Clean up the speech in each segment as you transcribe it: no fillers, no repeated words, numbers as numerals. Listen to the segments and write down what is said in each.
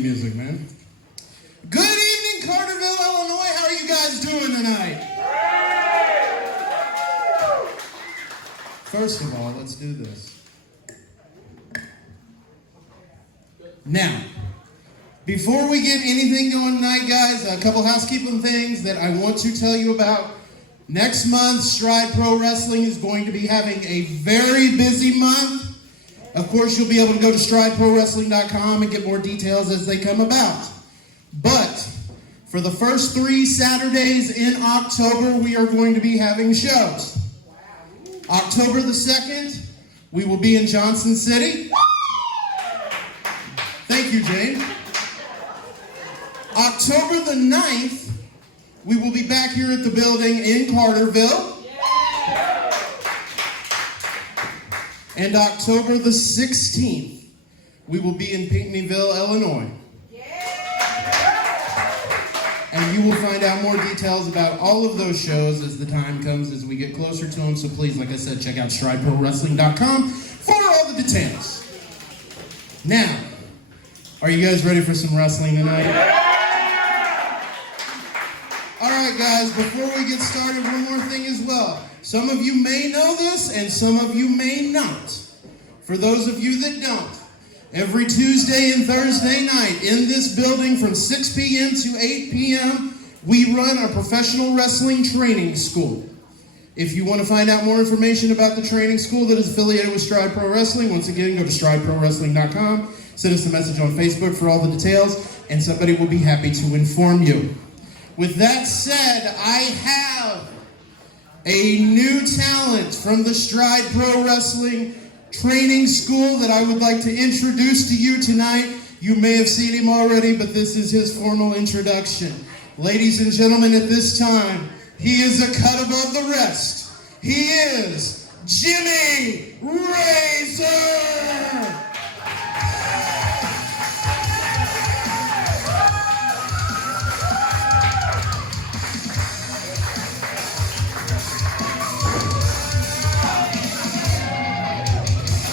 theme music, man. Good evening, Carterville, Illinois. How are you guys doing tonight? First of all, let's do this. Now, before we get anything going tonight, guys, a couple housekeeping things that I want to tell you about. Next month, Stride Pro Wrestling is going to be having a very busy month. Of course, you'll be able to go to strideprowrestling.com and get more details as they come about. But for the first 3 Saturdays in October, we are going to be having shows. October the 2nd, we will be in Johnson City. Thank you, Jane. October the 9th, we will be back here at the building in Carterville. And October the 16th, we will be in Pinckneyville, Illinois. And you will find out more details about all of those shows as the time comes, as we get closer to them. So please, like I said, check out strideprowrestling.com for all the details. Now, are you guys ready for some wrestling tonight? All right, guys, before we get started, one more thing as well. Some of you may know this, and some of you may not. For those of you that don't, every Tuesday and Thursday night in this building from 6 p.m. to 8 p.m., we run a professional wrestling training school. If you want to find out more information about the training school that is affiliated with Stride Pro Wrestling, once again, go to strideprowrestling.com, send us a message on Facebook for all the details, and somebody will be happy to inform you. With that said, I have a new talent from the Stride Pro Wrestling Training School that I would like to introduce to you tonight. You may have seen him already, but this is his formal introduction. Ladies and gentlemen, at this time, he is a cut above the rest. He is Jimmy Ryzer!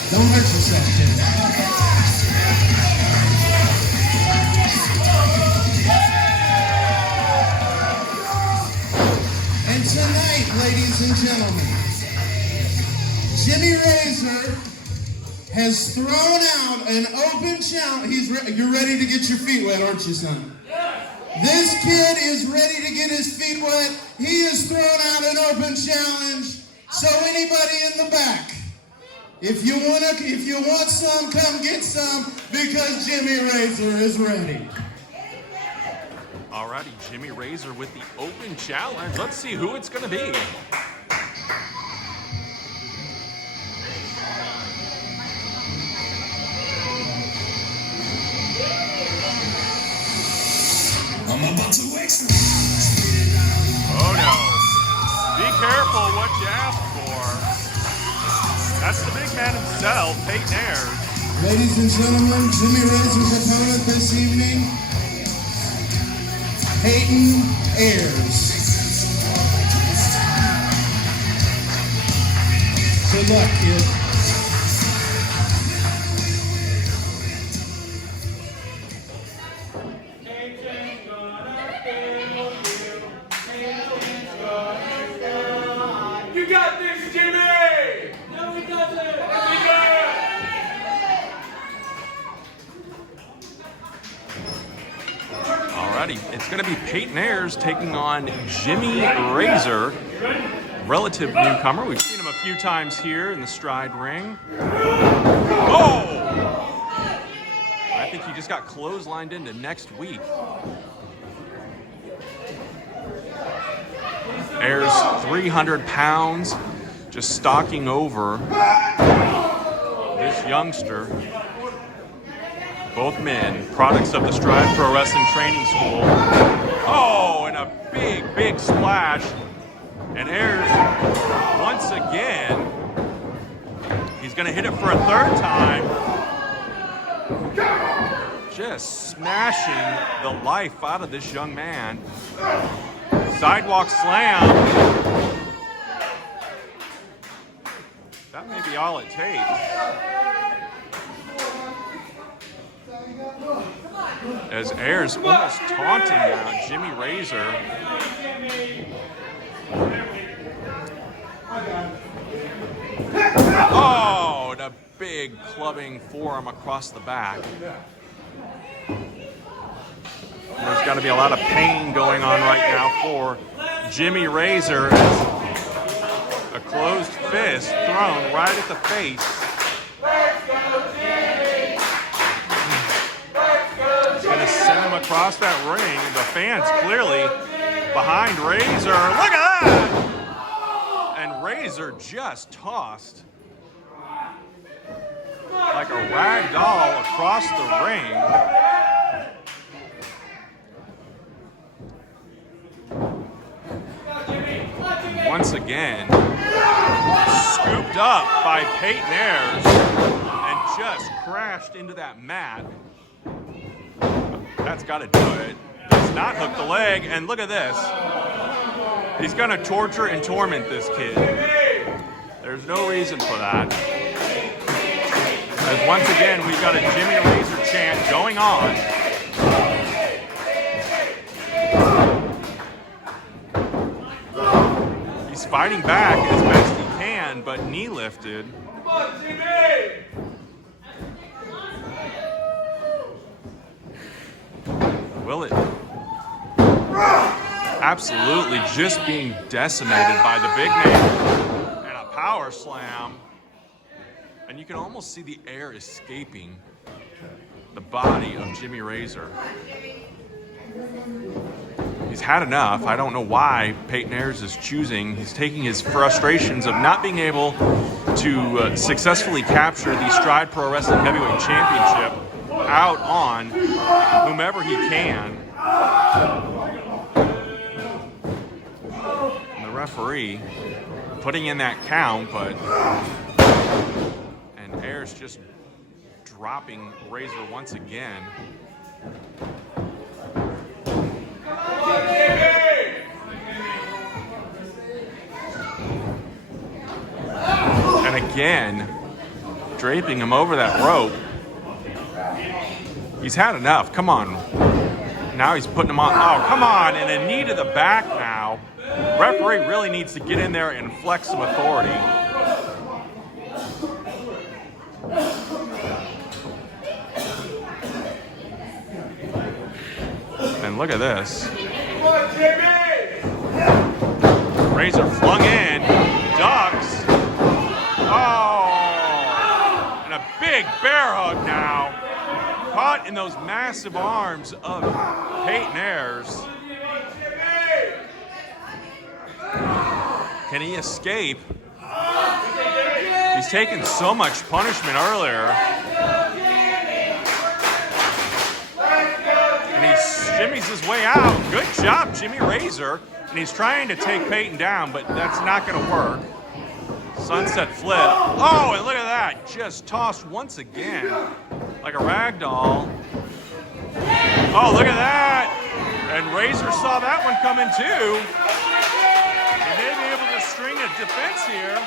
Don't hurt yourself, Jimmy. And tonight, ladies and gentlemen, Jimmy Ryzer has thrown out an open challenge. You're ready to get your feet wet, aren't you, son? This kid is ready to get his feet wet. He has thrown out an open challenge. So anybody in the back, if you want some, come get some, because Jimmy Ryzer is ready. Alrighty, Jimmy Ryzer with the open challenge. Let's see who it's gonna be. I'm about to Oh no. Be careful what you ask for. That's the big man himself, Peyton Ayers. Ladies and gentlemen, Jimmy Ryzer's opponent this evening, Peyton Ayers. Good luck, kid. You got this, Jimmy! No, he doesn't! Alrighty, it's going to be Peyton Ayers taking on Jimmy Ryzer, relative newcomer. We've seen him a few times here in the Stride ring. Oh! I think he just got clotheslined into next week. Ayers, 300 pounds, just stalking over this youngster. Both men, products of the Stride Pro Wrestling Training School. Oh, and a big, big splash. And Ayers, once again, he's gonna hit it for a third time. Just smashing the life out of this young man. Sidewalk slam. That may be all it takes. As Ayers almost taunting now Jimmy Ryzer. Oh, and a big clubbing forearm across the back. There's got to be a lot of pain going on right now for Jimmy Ryzer. A closed fist thrown right at the face. He's going to send him across that ring. The fans clearly behind Ryzer. Look at that! And Ryzer just tossed like a rag doll across the ring. Once again, scooped up by Peyton Ayers and just crashed into that mat. That's got to do it. Does not hook the leg, and look at this. He's going to torture and torment this kid. There's no reason for that. As once again, we've got a Jimmy Ryzer chant going on. He's fighting back as best he can, but knee lifted. Come on, Jimmy! Will it? Absolutely just being decimated by the big name. And a power slam. And you can almost see the air escaping the body of Jimmy Ryzer. He's had enough. I don't know why Peyton Ayers is choosing. He's taking his frustrations of not being able to successfully capture the Stride Pro Wrestling Heavyweight Championship out on whomever he can. And the referee putting in that count, but and Ayers just dropping Ryzer once again. And again, draping him over that rope. He's had enough. Come on. Now he's putting him on. Oh, come on. And a knee to the back now. Referee really needs to get in there and flex some authority. And look at this. Ryzer flung in, ducks. Oh, and a big bear hug now. Caught in those massive arms of Peyton Ayers. Can he escape? He's taken so much punishment earlier. And he shimmies his way out. Good job, Jimmy Ryzer. And he's trying to take Peyton down, but that's not going to work. Sunset flip. Oh, and look at that. Just tossed once again like a rag doll. Oh, look at that. And Ryzer saw that one coming too. He may be able to string a defense here.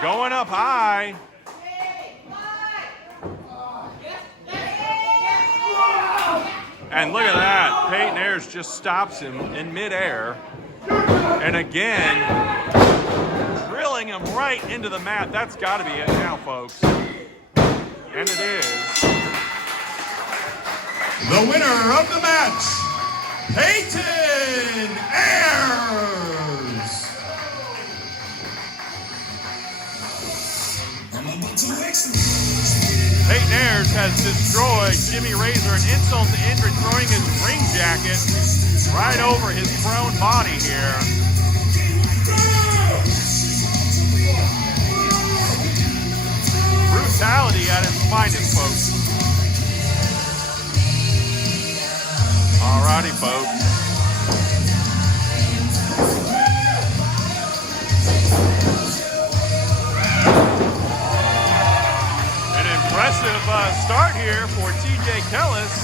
Going up high. And look at that. Peyton Ayers just stops him in midair. And again, drilling him right into the mat. That's got to be it now, folks. And it is. The winner of the match, Peyton Ayers. Peyton Ayers has destroyed Jimmy Ryzer, an insult to injury, throwing his ring jacket right over his prone body here. Brutality at its finest, folks. Alrighty, folks. An impressive start here for TJ Kellis.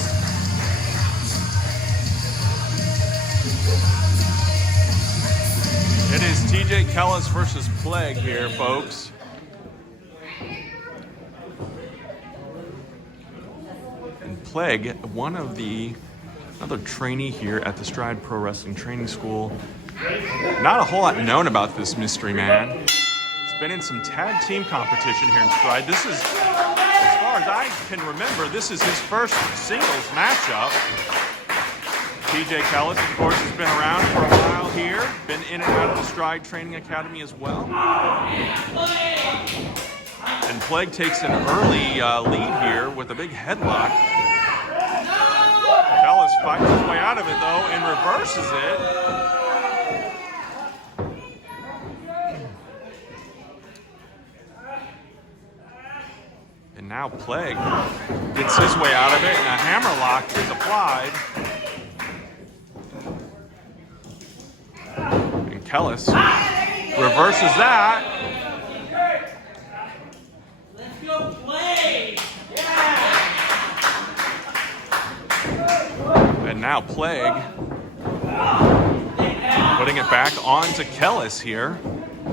It is TJ Kellis versus Plague here, folks. Plague, another trainee here at the Stride Pro Wrestling Training School. Not a whole lot known about this mystery man. He's been in some tag team competition here in Stride. This is, as far as I can remember, this is his first singles matchup. TJ Kellis, of course, has been around for a while here. Been in and out of the Stride Training Academy as well. And Plague takes an early lead here with a big headlock. Kellis fights his way out of it, though, and reverses it. And now Plague gets his way out of it, and a hammerlock is applied. And Kellis reverses that. Let's go play. And now Plague putting it back onto Kellis here.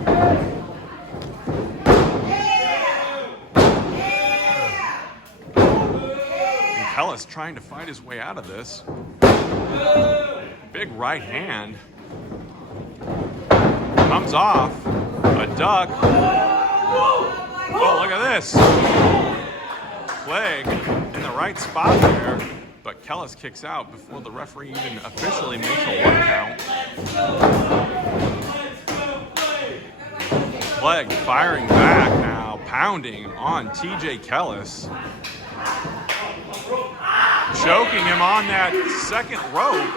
And Kellis trying to fight his way out of this. Big right hand. Comes off. A duck. Oh, look at this. Plague in the right spot there. But Kellis kicks out before the referee even officially makes a 1 count. Plague firing back now, pounding on TJ Kellis. Choking him on that second rope.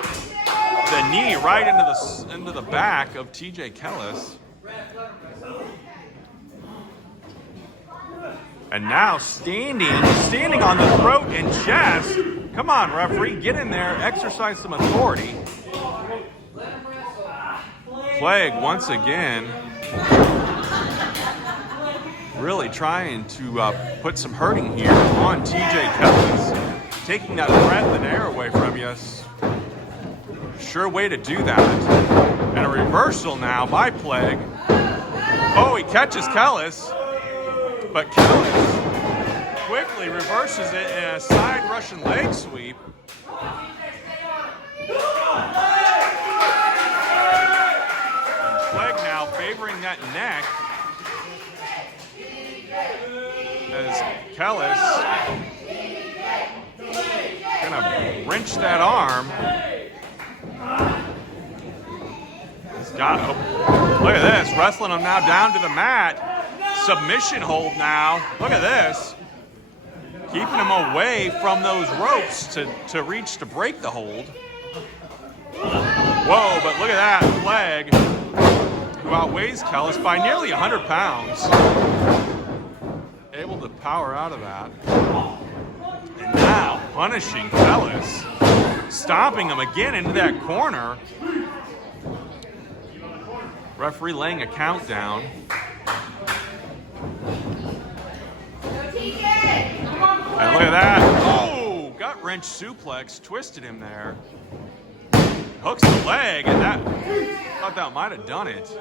The knee right into the back of TJ Kellis. And now standing on the throat and chest. Come on, referee, get in there, exercise some authority. Plague once again really trying to put some hurting here on TJ Kellis. Taking that breath and air away from you. Sure way to do that. And a reversal now by Plague. Oh, he catches Kellis, but Kellis quickly reverses it in a side Russian leg sweep. Plague now favoring that neck as Kellis gonna wrench that arm. He's got him. Look at this, wrestling him now down to the mat. Submission hold now. Look at this. Keeping him away from those ropes to reach to break the hold. Whoa, but look at that, Plague, who outweighs Kellis by nearly 100 pounds. Able to power out of that. And now punishing Kellis. Stomping him again into that corner. Referee laying a countdown. And look at that. Oh, gut wrench suplex, twisted him there. Hooks the leg, and that, thought that might have done it.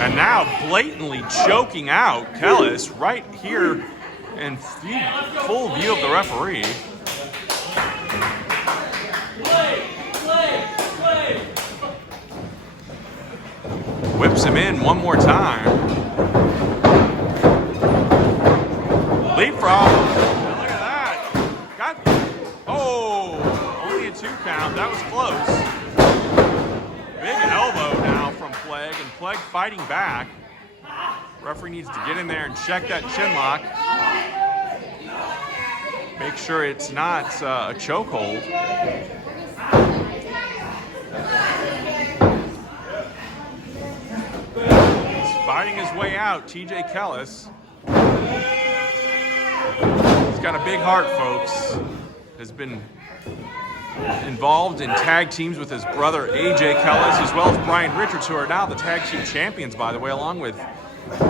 And now blatantly choking out Kellis right here in full view of the referee. Whips him in one more time. Leapfrog. Look at that. Only a 2 count. That was close. Big elbow now from Plague, and Plague fighting back. Referee needs to get in there and check that chin lock. Make sure it's not a chokehold. He's fighting his way out, TJ Kellis. He's got a big heart, folks. Has been involved in tag teams with his brother AJ Kellis, as well as Brian Richards, who are now the tag team champions, by the way, along with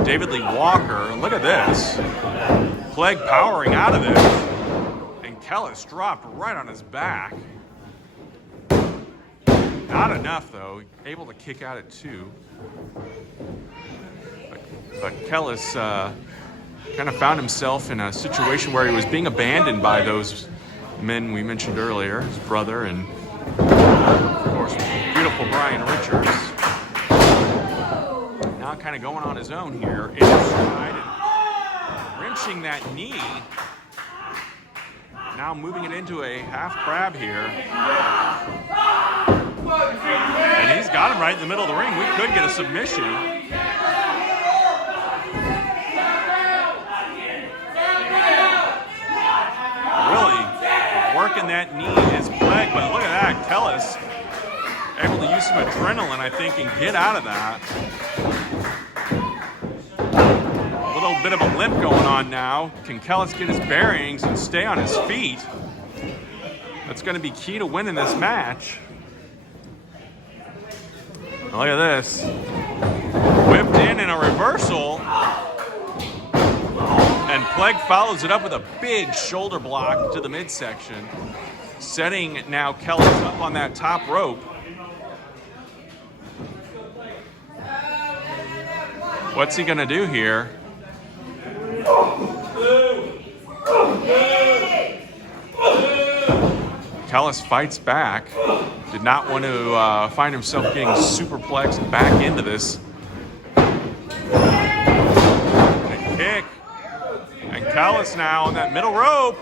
David Lee Walker. And look at this. Plague powering out of this. And Kellis dropped right on his back. Not enough, though. Able to kick out at 2. But Kellis kind of found himself in a situation where he was being abandoned by those men we mentioned earlier, his brother, and of course, beautiful Brian Richards. Now kind of going on his own here, inside and wrenching that knee. Now moving it into a half crab here. And he's got him right in the middle of the ring. We could get a submission. Really working that knee is Clegg, but look at that, Kellis able to use some adrenaline, I think, and get out of that. A little bit of a limp going on now. Can Kellis get his bearings and stay on his feet? That's going to be key to winning this match. Look at this. Whipped in a reversal. And Clegg follows it up with a big shoulder block to the midsection, setting now Kellis up on that top rope. What's he gonna do here? Kellis fights back. Did not want to find himself getting superplexed back into this. And a kick. And Kellis now on that middle rope.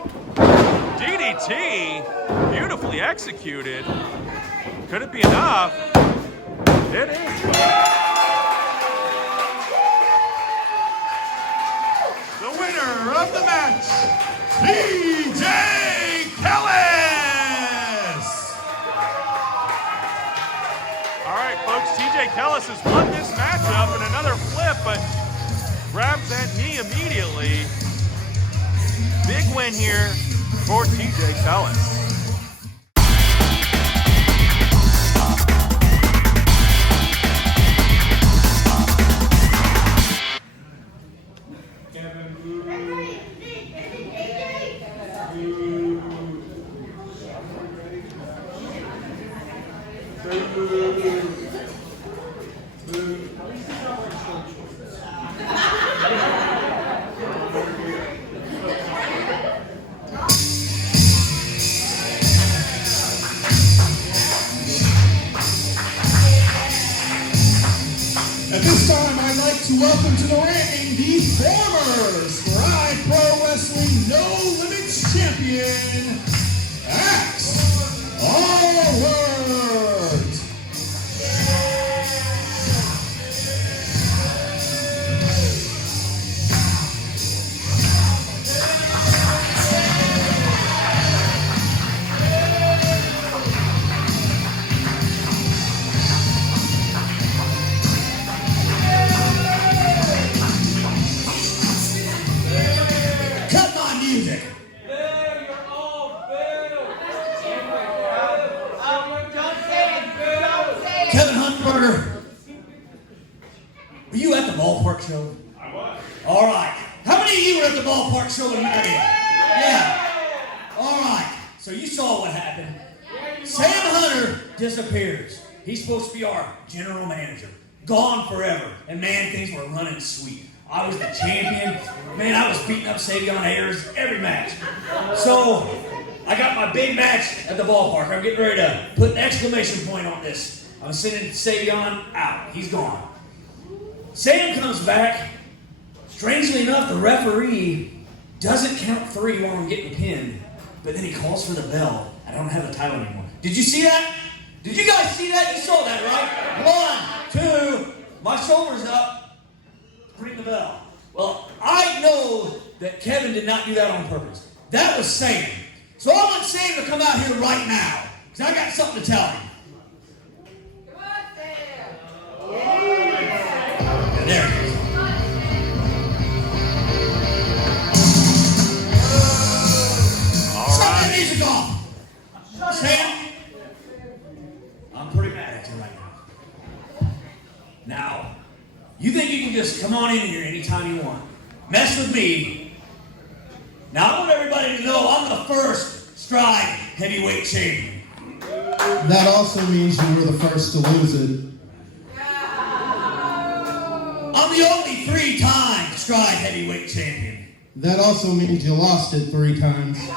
DDT, beautifully executed. Could it be enough? It is. The winner of the match, TJ Kellis! All right, folks, TJ Kellis has won this matchup in another flip, but grabs that knee immediately. Big win here for TJ Kellis. At this time, I'd like to welcome to the ring the former Stride Pro Wrestling No Limits Champion, Ax Allwardt. Cut my music. Kevin Huntberger, were you at the ballpark show? I was. All right. How many of you were at the ballpark show when you were here? Yeah. All right. So you saw what happened. Sam Hunter disappears. He's supposed to be our general manager. Gone forever. And man, things were running sweet. I was the champion. Man, I was beating up Savveon Ayers every match. So I got my big match at the ballpark. I'm getting ready to put an exclamation point on this. I'm sending Savveon out. He's gone. Sam comes back. Strangely enough, the referee doesn't count 3 while I'm getting pinned, but then he calls for the bell. I don't have the title anymore. Did you see that? Did you guys see that? You saw that, right? 1, 2, my shoulder's up. Ring the bell. Well, I know that Kevin did not do that on purpose. That was Sam. So I want Sam to come out here right now, because I got something to tell him. There it is. Shut that music off. Sam, I'm pretty mad at you right now. Now, you think you can just come on in here anytime you want, mess with me. Now, I want everybody to know I'm the first Stride Heavyweight Champion. That also means you were the first to lose it. I'm the only 3-time Stride Heavyweight Champion. That also means you lost it 3 times. And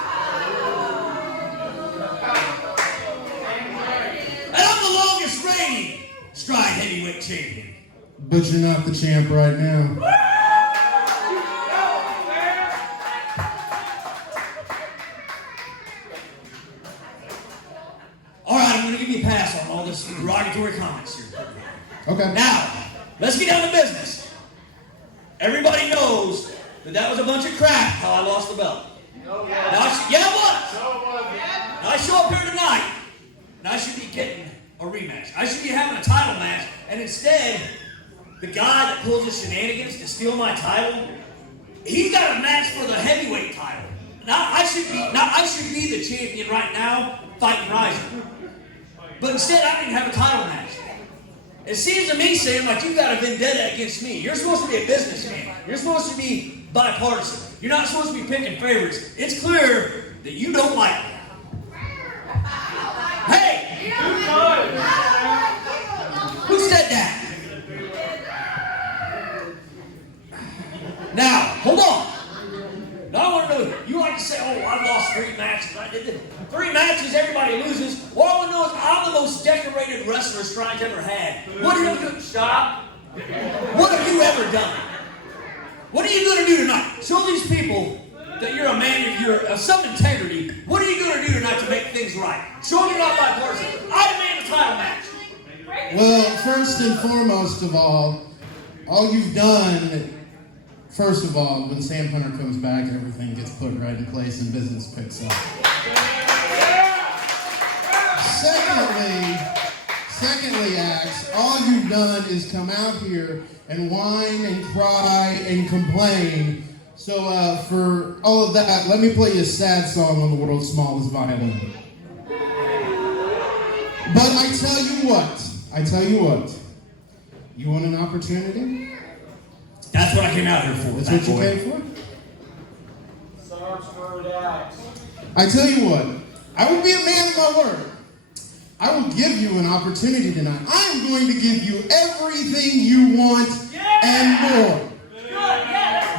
I'm the longest reigning Stride Heavyweight Champion. But you're not the champ right now. All right, I'm going to give you a pass on all this derogatory comments here. Okay. Now, let's get down to business. Everybody knows that was a bunch of crap how I lost the belt. Now, it was. Now, I show up here tonight, and I should be getting a rematch. I should be having a title match, and instead, the guy that pulls the shenanigans to steal my title, he got a match for the heavyweight title. Now I should be the champion right now, fighting Ryzer. But instead, I didn't have a title match. It seems to me, Sam, like you got a vendetta against me. You're supposed to be a businessman. You're supposed to be bipartisan. You're not supposed to be picking favorites. It's clear that you don't like me. Hey! Who said that? Now, hold on. Now I want to know, you like to say, oh, I lost 3 matches. I did this. 3 matches, everybody loses. What I want to know is, I'm the most decorated wrestler Stride's ever had. What have you done? Stop. What have you ever done? What are you going to do tonight? Show these people that you're a man, you're of some integrity. What are you going to do tonight to make things right? Show them you're not bipartisan. I demand a title match. Well, first and foremost of all you've done, first of all, when Sam Hunter comes back, everything gets put right in place and business picks up. Secondly, Ax, all you've done is come out here and whine and cry and complain. So for all of that, let me play you a sad song on the world's smallest violin. But I tell you what, you want an opportunity? That's what I came out here for. That's what you came for? I tell you what, I will be a man of my word. I will give you an opportunity tonight. I'm going to give you everything you want and more.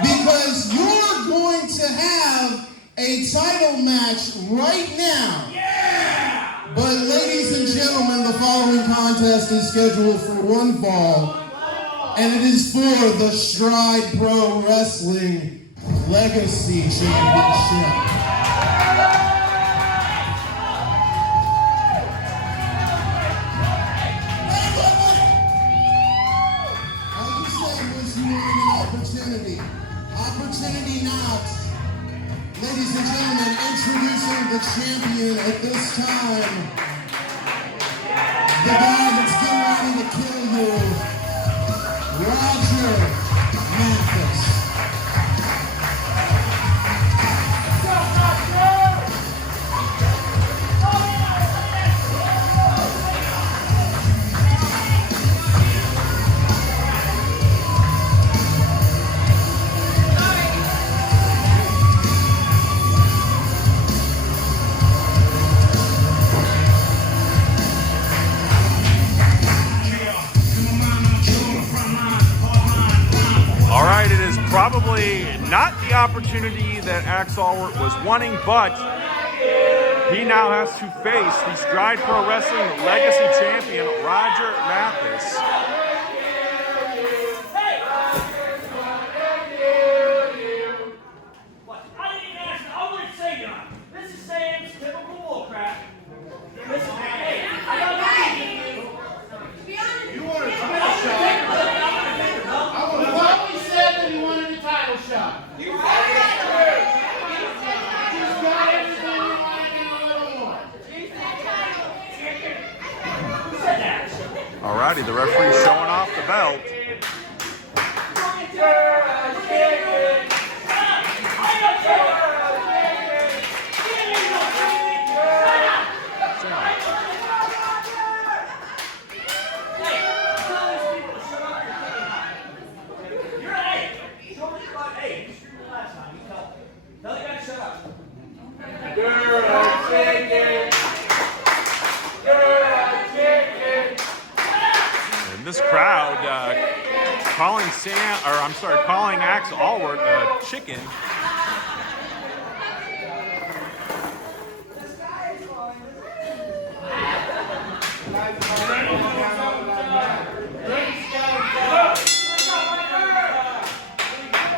Because you're going to have a title match right now. But ladies and gentlemen, the following contest is scheduled for 1 fall. And it is for the Stride Pro Wrestling Legacy Championship. Opportunity now. Ladies and gentlemen, introducing the champion at this time. The guy that's getting ready to kill you, Roger Matheus. Probably not the opportunity that Ax Allwardt was wanting, but he now has to face the Stride Pro Wrestling Legacy Champion Roger Matheus. Alrighty, the referee showing off the belt. This crowd calling calling Ax Allwardt a chicken.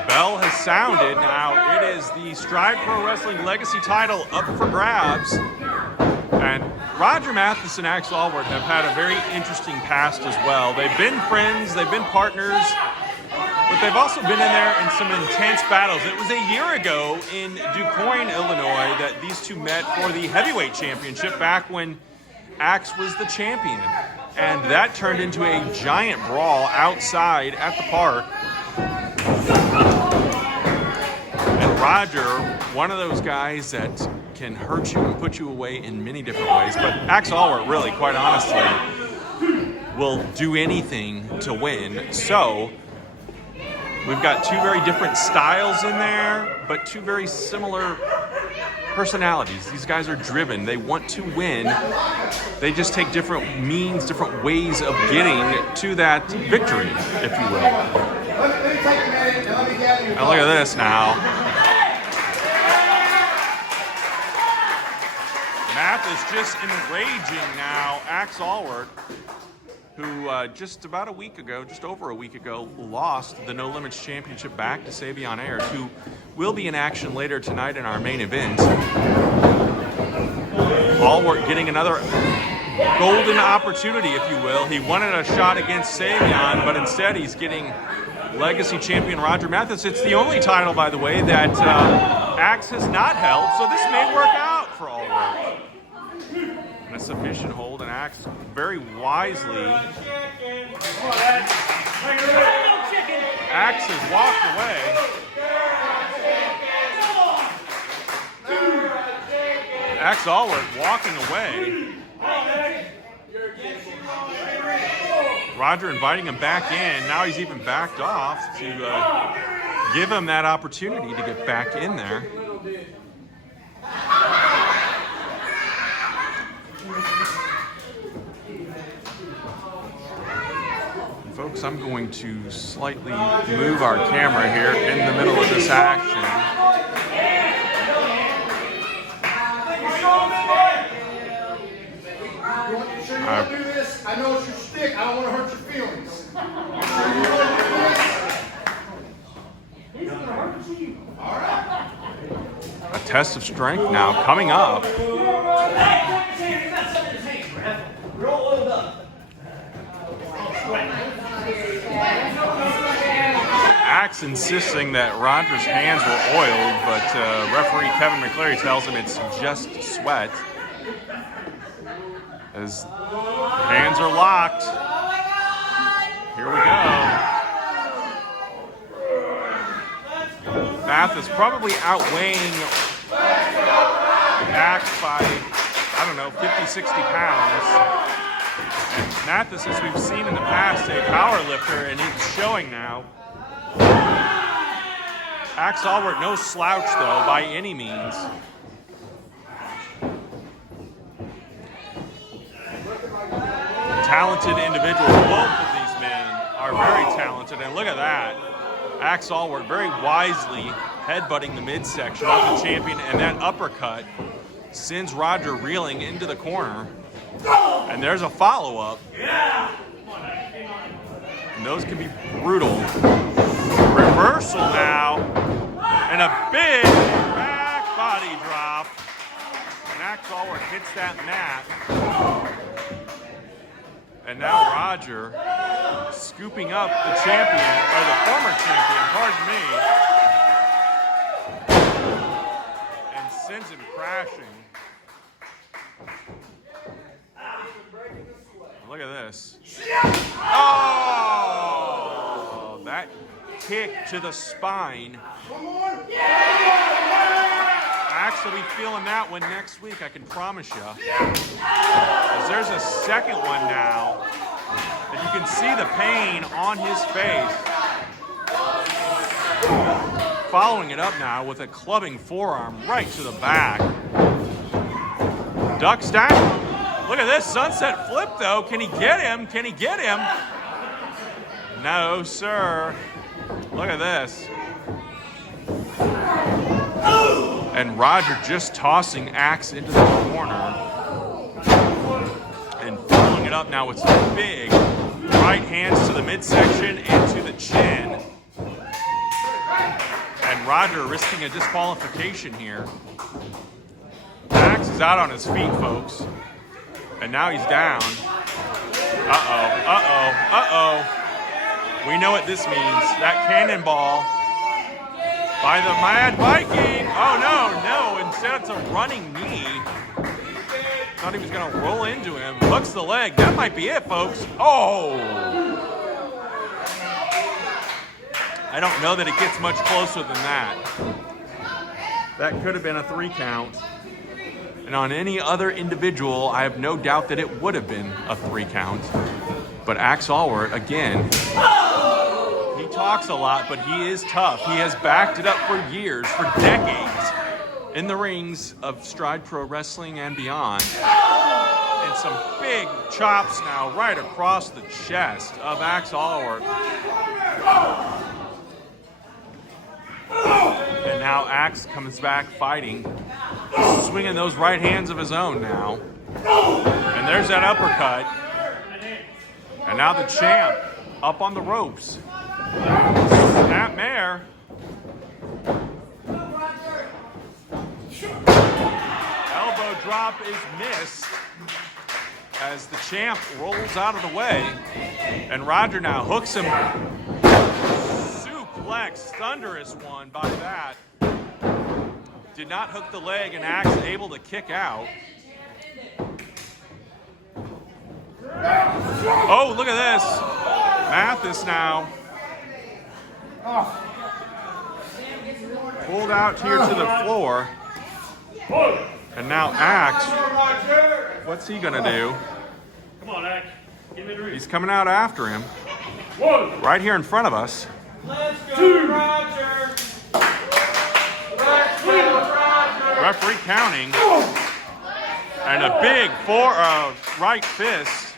Bell has sounded. Now it is the Stride Pro Wrestling Legacy title up for grabs. And Roger Matheus and Ax Allwardt have had a very interesting past as well. They've been friends, they've been partners, but they've also been in there in some intense battles. It was a year ago in DuQuoin, Illinois, that these two met for the Heavyweight Championship back when Ax was the champion. And that turned into a giant brawl outside at the park. And Roger, one of those guys that can hurt you and put you away in many different ways, but Ax Allwardt really, quite honestly, will do anything to win. So we've got two very different styles in there, but two very similar personalities. These guys are driven. They want to win. They just take different means, different ways of getting to that victory, if you will. Let me take a minute and let me gather your Now look at this now. Matheus just enraging now Ax Allwardt, who just about a week ago, just over a week ago, lost the No Limits Championship back to Savveon Ayers, who will be in action later tonight in our main event. Allwardt getting another golden opportunity, if you will. He wanted a shot against Savveon, but instead he's getting Legacy Champion Roger Matheus. It's the only title, by the way, that Ax has not held, so this may work out for Allwardt. And a submission hold, and Ax very wisely. Ax has walked away. Ax Allwardt walking away. Roger inviting him back in. Now he's even backed off to give him that opportunity to get back in there. Folks, I'm going to slightly move our camera here in the middle of this action. Sure you want to do this? I know it's your stick. I don't want to hurt your feelings. Sure you want to do this? He's going to hurt you. All right. A test of strength now coming up. We're all oiled up. Ax insisting that Roger's hands were oiled, but referee Kevin McCleary tells him it's just sweat. As hands are locked. Here we go. Matheus probably outweighing Ax by, I don't know, 50, 60 pounds. And Matheus, as we've seen in the past, a power lifter, and he's showing now. Ax Allwardt, no slouch though, by any means. Talented individuals. Both of these men are very talented, and look at that. Ax Allwardt very wisely headbutting the midsection of the champion, and that uppercut sends Roger reeling into the corner. And there's a follow-up. And those can be brutal. Reversal now, and a big back body drop. And Ax Allwardt hits that mat. And now Roger scooping up the champion, or the former champion, pardon me, and sends him crashing. Look at this. Oh! That kick to the spine. Ax will be feeling that one next week, I can promise you. As there's a second one now. And you can see the pain on his face. Following it up now with a clubbing forearm right to the back. Ducks down. Look at this sunset flip, though. Can he get him? Can he get him? No, sir. Look at this. And Roger just tossing Ax into the corner. And following it up now with some big right hands to the midsection and to the chin. And Roger risking a disqualification here. Ax is out on his feet, folks. And now he's down. We know what this means. That cannonball by the Mad Viking. Oh, no. Instead, it's a running knee. Thought he was going to roll into him. Hooks the leg. That might be it, folks. Oh! I don't know that it gets much closer than that. That could have been a 3 count. And on any other individual, I have no doubt that it would have been a 3 count. But Ax Allwardt, again, he talks a lot, but he is tough. He has backed it up for years, for decades, in the rings of Stride Pro Wrestling and beyond. And some big chops now right across the chest of Ax Allwardt. And now Ax comes back fighting, swinging those right hands of his own now. And there's that uppercut. And now the champ up on the ropes. Snapmare. Elbow drop is missed as the champ rolls out of the way. And Roger now hooks him. Suplex, thunderous one by that. Did not hook the leg, and Ax able to kick out. Oh, look at this. Matheus now. Pulled out here to the floor. And now Ax, what's he gonna do? Come on, Ax. Give me the He's coming out after him. Right here in front of us. Let's go, Roger. Let's go, Roger. Referee counting. And a big right fist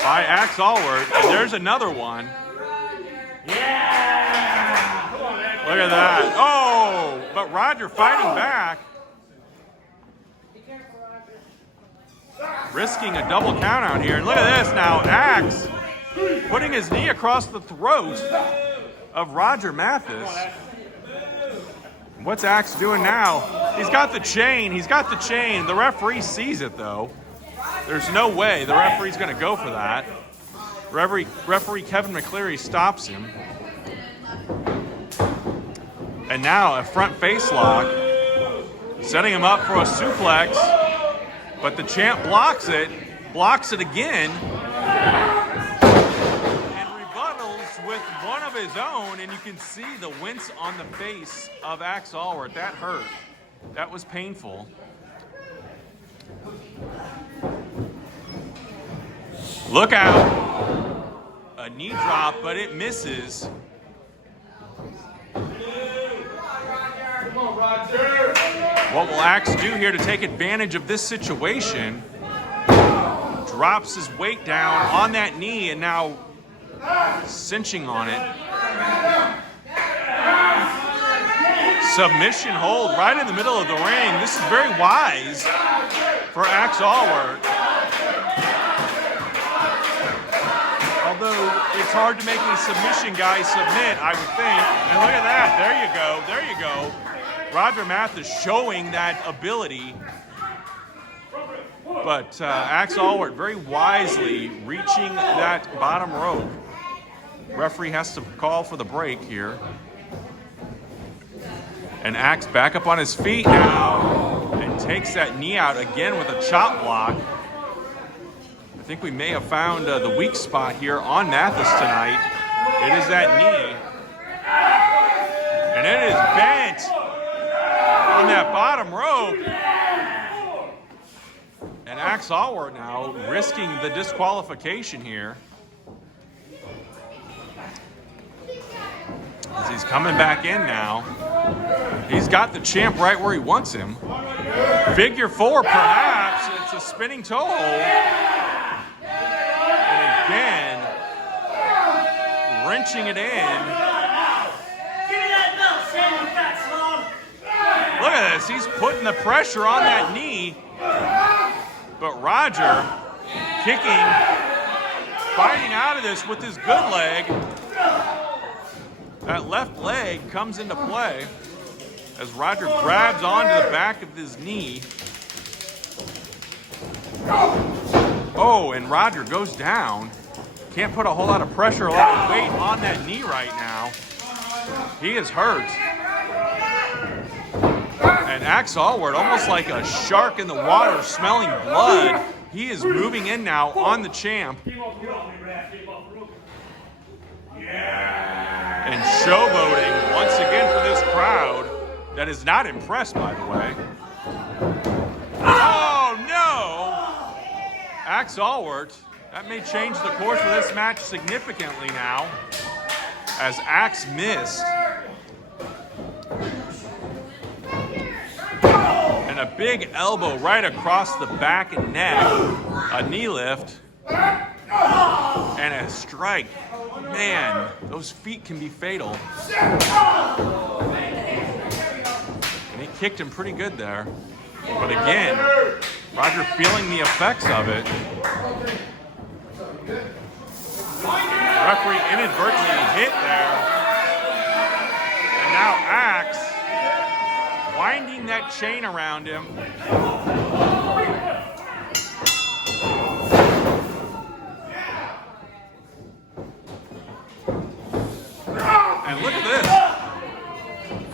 by Ax Allwardt. And there's another one. Yeah! Come on, Ax. Look at that. Oh, but Roger fighting back. Risking a double count out here. And look at this now. Ax putting his knee across the throat of Roger Matheus. What's Ax doing now? He's got the chain. The referee sees it, though. There's no way the referee's going to go for that. Referee Kevin McCleary stops him. And now a front face lock. Setting him up for a suplex. But the champ blocks it again. And rebuttals with one of his own. And you can see the wince on the face of Ax Allwardt. That hurt. That was painful. Look out. A knee drop, but it misses. What will Ax do here to take advantage of this situation? Drops his weight down on that knee and now cinching on it. Submission hold right in the middle of the ring. This is very wise for Ax Allwardt. Although it's hard to make a submission guy submit, I would think. And look at that. There you go. Roger Matheus showing that ability. But Ax Allwardt very wisely reaching that bottom rope. Referee has to call for the break here. And Ax back up on his feet now and takes that knee out again with a chop block. I think we may have found the weak spot here on Matheus tonight. It is that knee. And it is bent on that bottom rope. And Ax Allwardt now risking the disqualification here. As he's coming back in now. He's got the champ right where he wants him. Figure 4 perhaps. It's a spinning toe hold. And again, wrenching it in. Give me that belt, Sam, you fat slob. Look at this. He's putting the pressure on that knee. But Roger kicking, fighting out of this with his good leg. That left leg comes into play as Roger grabs onto the back of his knee. Oh, and Roger goes down. Can't put a whole lot of pressure, a lot of weight on that knee right now. He is hurt. And Ax Allwardt, almost like a shark in the water smelling blood, he is moving in now on the champ. And showboating once again for this crowd that is not impressed, by the way. Oh no! Ax Allwardt, that may change the course of this match significantly now, as Ax missed. And a big elbow right across the back and neck, a knee lift, and a strike. Man, those feet can be fatal. And he kicked him pretty good there. But again, Roger feeling the effects of it. The referee inadvertently hit there. And now Ax winding that chain around him. And look at this.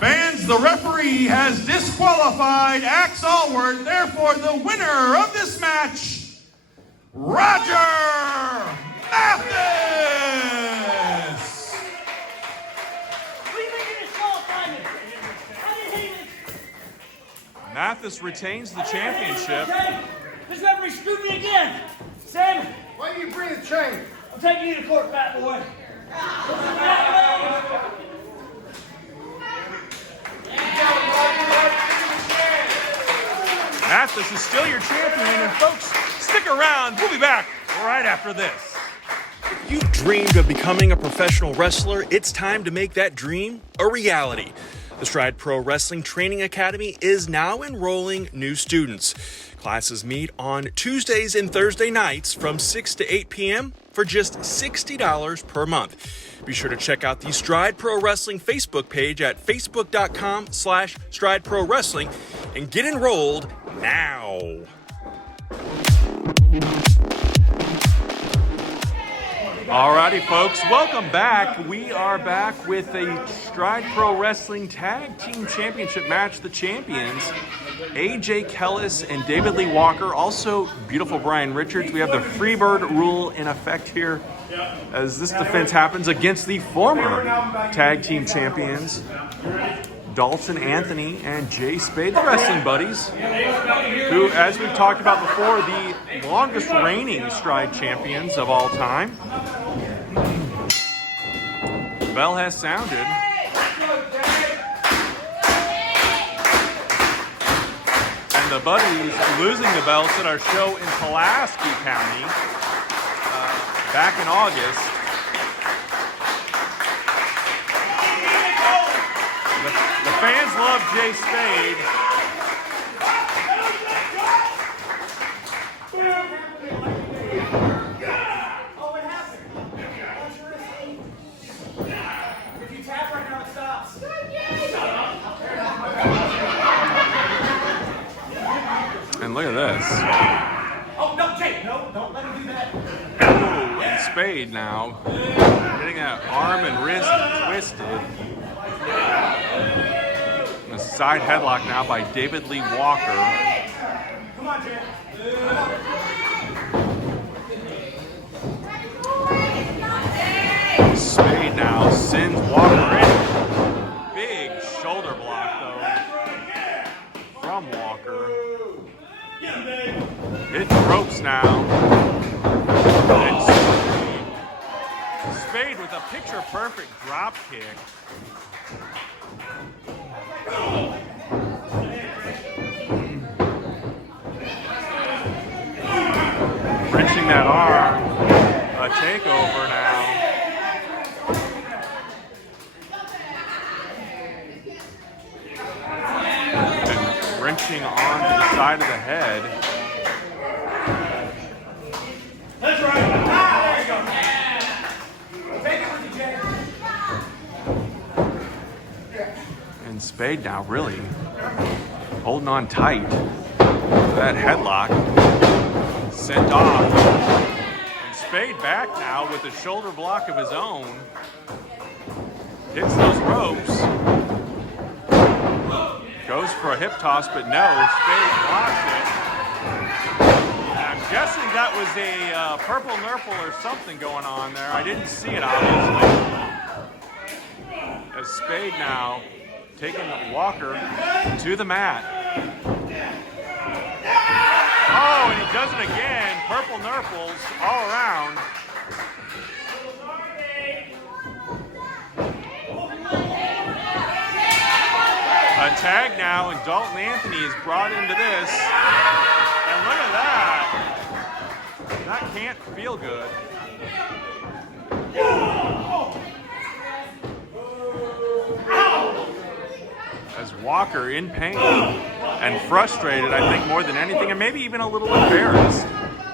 Fans, the referee has disqualified Ax Allwardt. Therefore, the winner of this match, Roger Matheus. Matheus retains the championship. This referee screwed me again. Sam, Why do you bring the chain? I'm taking you to court, fat boy. Matheus is still your champion, and folks, stick around. We'll be back right after this. If you've dreamed of becoming a professional wrestler, it's time to make that dream a reality. The Stride Pro Wrestling Training Academy is now enrolling new students. Classes meet on Tuesdays and Thursday nights from 6 to 8 p.m. for just $60 per month. Be sure to check out the Stride Pro Wrestling Facebook page at facebook.com/Stride Pro Wrestling and get enrolled now. Alrighty, folks, welcome back. We are back with a Stride Pro Wrestling Tag Team Championship match. The champions, AJ Kellis and David Lee Walker. Also, beautiful Brian Richards. We have the Freebird rule in effect here as this defense happens against the former Tag Team Champions, Dalton Anthony and Jay Spade, the wrestling buddies, who, as we've talked about before, the longest reigning Stride champions of all time. The bell has sounded. And the buddies losing the belts at our show in Pulaski County back in August. The fans love Jay Spade. Oh, what happened? If you tap right now, it stops. And look at this. Oh, no, Jay, no, don't let him do that. Oh, and Spade now getting that arm and wrist twisted. A side headlock now by David Lee Walker. Come on, Jay. Spade now sends Walker in. Big shoulder block though from Walker. Hit the ropes now. And Spade with a picture-perfect drop kick. Wrenching that arm. A takeover now. punching onto the side of the head. That's right. There you go. Take it with you, Jay. And Spade now really holding on tight to that headlock. Sent off. And Spade back now with a shoulder block of his own. Hits those ropes. Goes for a hip toss, but no. Spade blocks it. And I'm guessing that was a purple nurple or something going on there. I didn't see it, obviously. As Spade now taking Walker to the mat. Oh, and he does it again. Purple nurples all around. A tag now, and Dalton Anthony is brought into this. And look at that. That can't feel good. As Walker in pain and frustrated, I think, more than anything, and maybe even a little embarrassed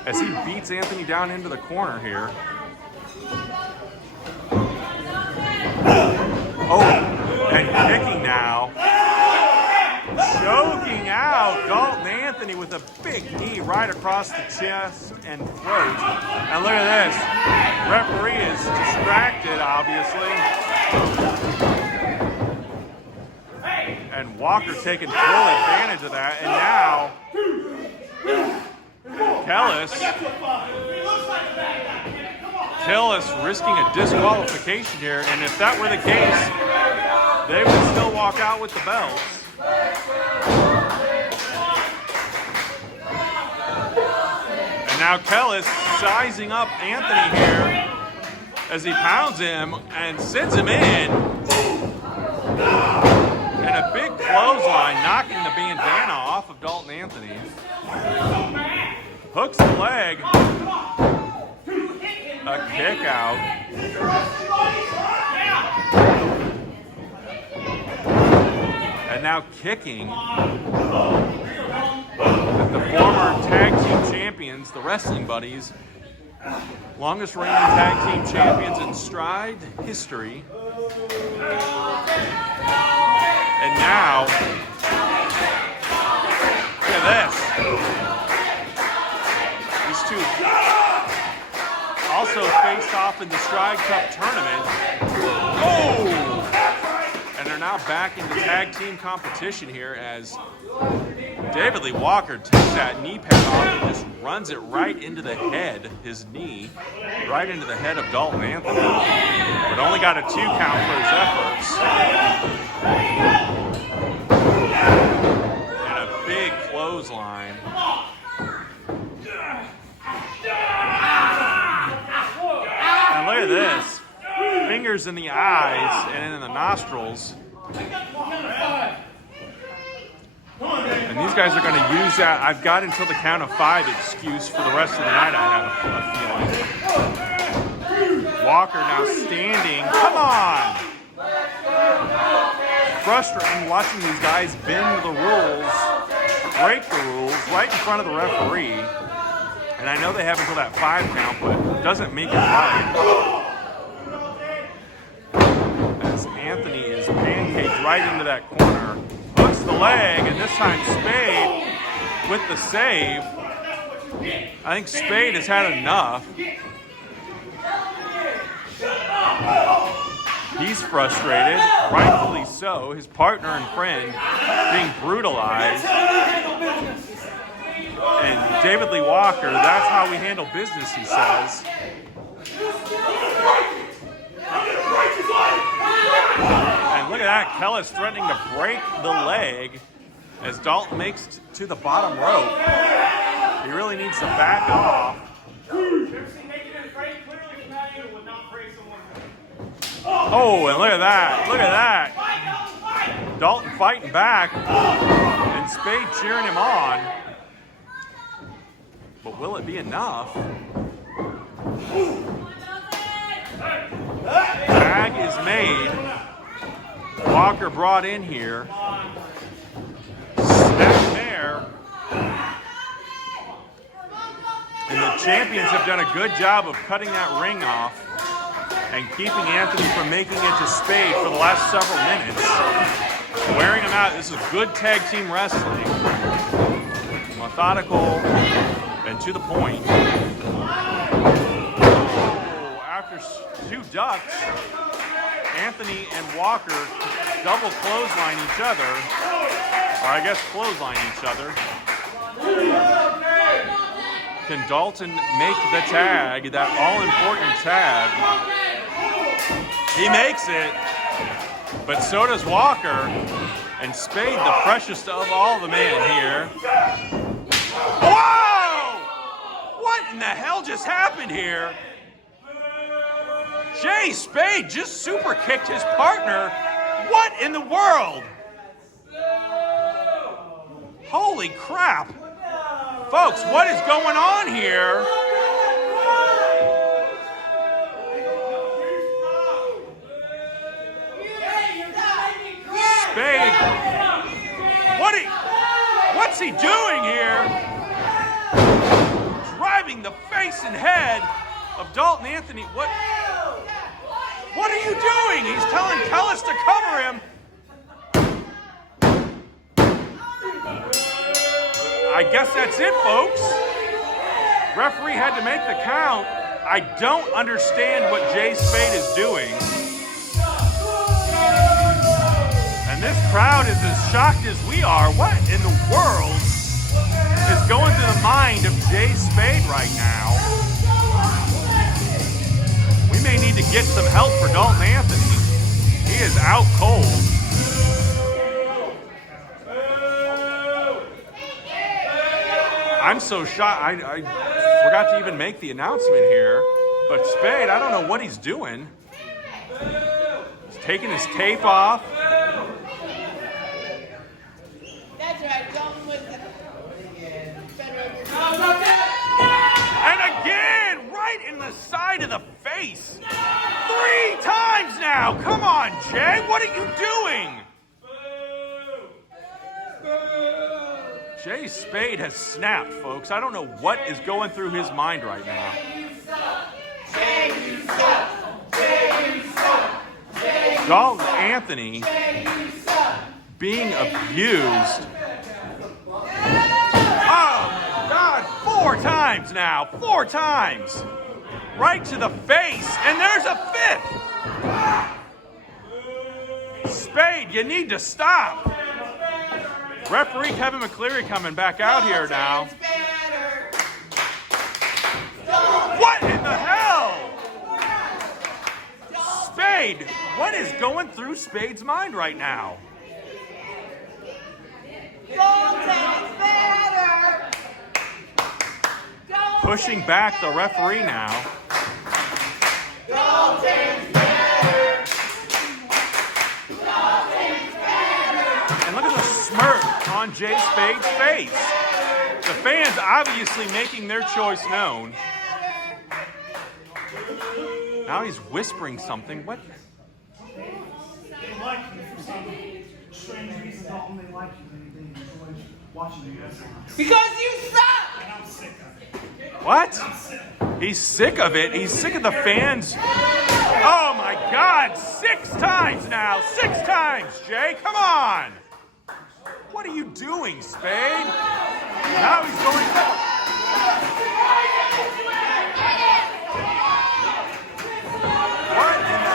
as he beats Anthony down into the corner here. Oh, and kicking now. Choking out Dalton Anthony with a big knee right across the chest and throat. And look at this. Referee is distracted, obviously. And Walker taking full advantage of that. And now, Kellis risking a disqualification here. And if that were the case, they would still walk out with the belts. And now Kellis sizing up Anthony here as he pounds him and sends him in. And a big clothesline knocking the bandana off of Dalton Anthony. Hooks the leg. A kick out. And now kicking at the former tag team champions, the Wrestling Buddies, longest reigning tag team champions in Stride history. And now, look at this. These two also faced off in the Stride Cup tournament. Oh! And they're now back into tag team competition here as David Lee Walker takes that knee pad off and just runs it right into the head, his knee, right into the head of Dalton Anthony. But only got a 2 count for his efforts. And a big clothesline. And look at this. Fingers in the eyes and in the nostrils. And these guys are going to use that "I've got until the count of 5" excuse for the rest of the night, I have a feeling. Walker now standing. Come on! Frustrating watching these guys bend the rules, break the rules right in front of the referee. And I know they have until that 5 count, but it doesn't make it right. As Anthony is pancaked right into that corner. Hooks the leg, and this time Spade with the save. I think Spade has had enough. He's frustrated, rightfully so. His partner and friend being brutalized. And David Lee Walker, that's how we handle business, he says. And look at that, Kellis threatening to break the leg as Dalton makes to the bottom rope. He really needs to back off. Oh, and look at that, look at that. Dalton fighting back and Spade cheering him on. But will it be enough? Tag is made. Walker brought in here. Snap there. And the champions have done a good job of cutting that ring off and keeping Anthony from making it to Spade for the last several minutes. Wearing him out. This is good tag team wrestling. Methodical and to the point. Oh, after 2 ducks, Anthony and Walker double clothesline each other. Or I guess clothesline each other. Can Dalton make the tag, that all-important tag? He makes it, but so does Walker. And Spade, the freshest of all the men here. Whoa! What in the hell just happened here? Jay Spade just super kicked his partner. What in the world? Holy crap. Folks, what is going on here? Spade. What's he doing here? Driving the face and head of Dalton Anthony. What are you doing? He's telling Kellis to cover him. I guess that's it, folks. Referee had to make the count. I don't understand what Jay Spade is doing. And this crowd is as shocked as we are. What in the world is going through the mind of Jay Spade right now? We may need to get some help for Dalton Anthony. He is out cold. I'm so shocked. I forgot to even make the announcement here. But Spade, I don't know what he's doing. He's taking his tape off. That's right, Dalton was the And again, right in the side of the face. 3 times now. Come on, Jay. What are you doing? Jay Spade has snapped, folks. I don't know what is going through his mind right now. Dalton Anthony being abused. Oh, God, 4 times now. 4 times. Right to the face, and there's a 5th. Spade, you need to stop. Referee Kevin McCleary coming back out here now. What in the hell? Spade, what is going through Spade's mind right now? Pushing back the referee now. And look at the smirk on Jay Spade's face. The fans obviously making their choice known. Now he's whispering something. What? They like you for some strange reason. Dalton, they like you. They enjoy watching you guys. Because you suck! And I'm sick of it. What? He's sick of it. He's sick of the fans. Oh my God, 6 times now. 6 times, Jay. Come on. What are you doing, Spade? Now he's going. What in the...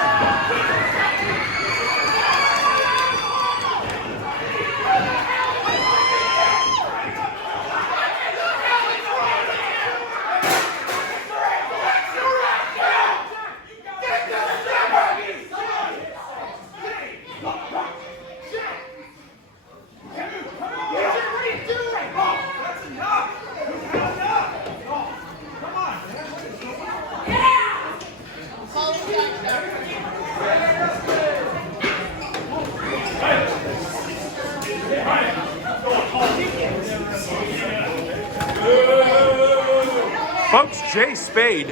Folks, Jay Spade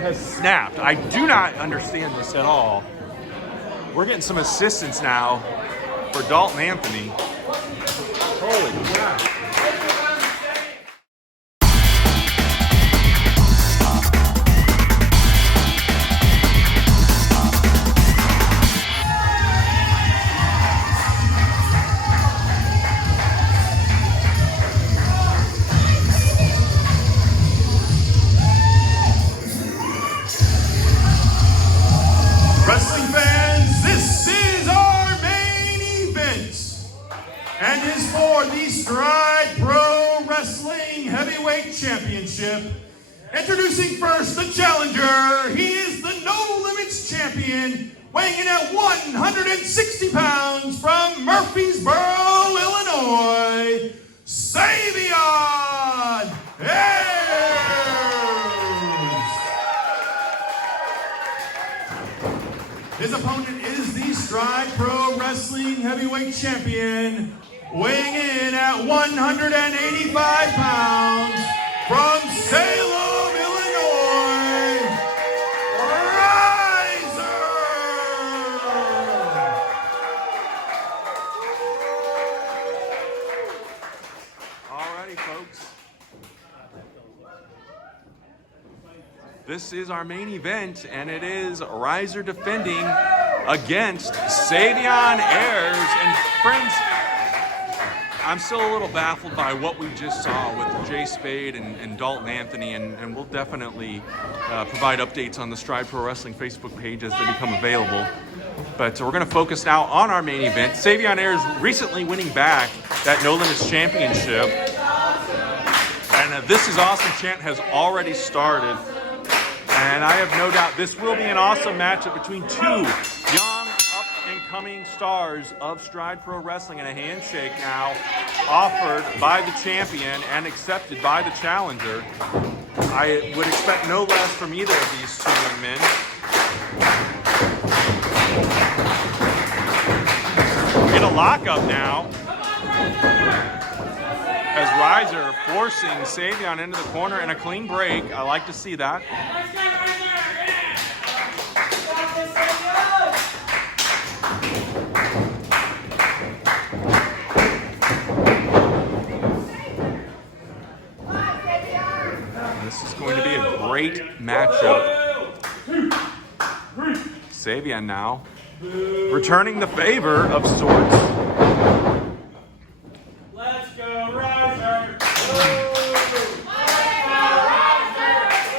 has snapped. I do not understand this at all. We're getting some assistance now for Dalton Anthony. Holy crap. Wrestling fans, this is our main event and is for the Stride Pro Wrestling Heavyweight Championship. Introducing first the challenger. He is the No Limits champion, weighing in at 160 pounds from Murfreesboro, Illinois, Savveon Ayers. His opponent is the Stride Pro Wrestling Heavyweight Champion, weighing in at 185 pounds from Salem, Illinois, Ryzer. Alrighty, folks. This is our main event, and it is Ryzer defending against Savveon Ayers. And friends, I'm still a little baffled by what we just saw with Jay Spade and Dalton Anthony, and we'll definitely provide updates on the Stride Pro Wrestling Facebook page as they become available. But we're going to focus now on our main event. Savveon Ayers recently winning back that No Limits Championship. And This Is Awesome chant has already started. And I have no doubt this will be an awesome matchup between two young, up-and-coming stars of Stride Pro Wrestling, and a handshake now offered by the champion and accepted by the challenger. I would expect no less from either of these two young men. We get a lockup now as Ryzer forcing Savveon into the corner, and a clean break. I like to see that. This is going to be a great matchup. Savveon now returning the favor of sorts. Let's go, Ryzer!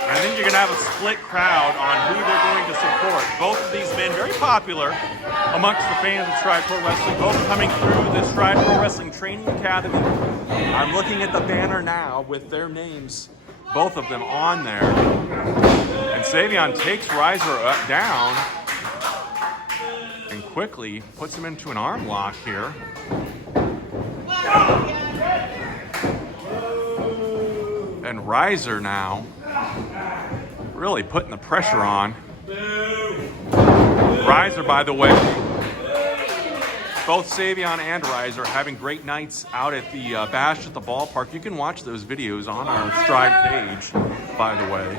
I think you're going to have a split crowd on who they're going to support. Both of these men very popular amongst the fans of Stride Pro Wrestling, both coming through the Stride Pro Wrestling Training Academy. I'm looking at the banner now with their names, both of them on there. And Savveon takes Ryzer down and quickly puts him into an arm lock here. And Ryzer now really putting the pressure on. Ryzer, by the way, both Savveon and Ryzer having great nights out at the Bash at the ballpark. You can watch those videos on our Stride page, by the way.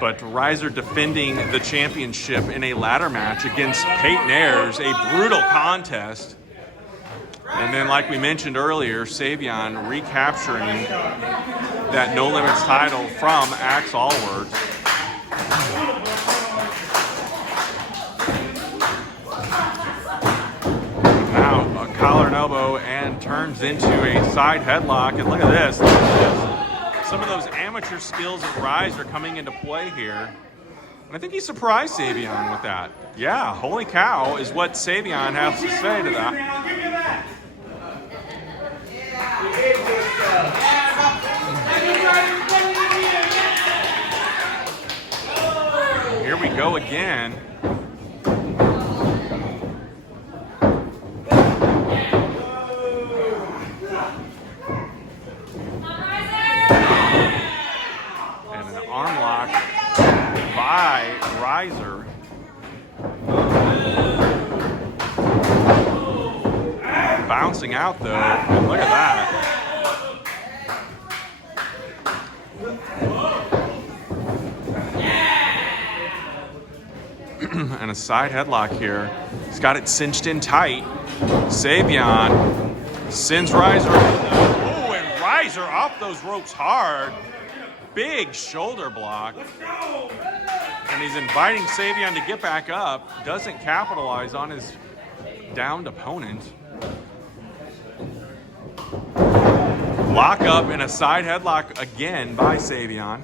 But Ryzer defending the championship in a ladder match against Peyton Ayers, a brutal contest. And then, like we mentioned earlier, Savveon recapturing that No Limits title from Ax Allwardt. Now a collar and elbow and turns into a side headlock. And look at this. Some of those amateur skills of Ryzer coming into play here. And I think he surprised Savveon with that. Yeah, holy cow is what Savveon has to say to that. Here we go again. And an arm lock by Ryzer. Bouncing out though, and look at that. And a side headlock here. He's got it cinched in tight. Savveon Sends Ryzer. Oh, and Ryzer off those ropes hard. Big shoulder block. And he's inviting Savveon to get back up. Doesn't capitalize on his downed opponent. Lock up and a side headlock again by Savveon.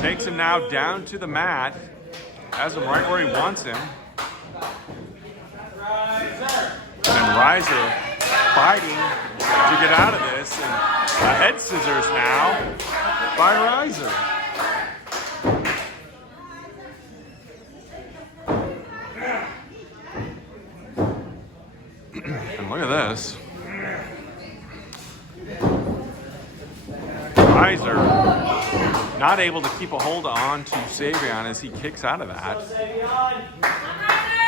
Takes him now down to the mat. Has him right where he wants him. And Ryzer fighting to get out of this. And a head scissors now by Ryzer. And look at this. Ryzer not able to keep a hold on to Savveon as he kicks out of that.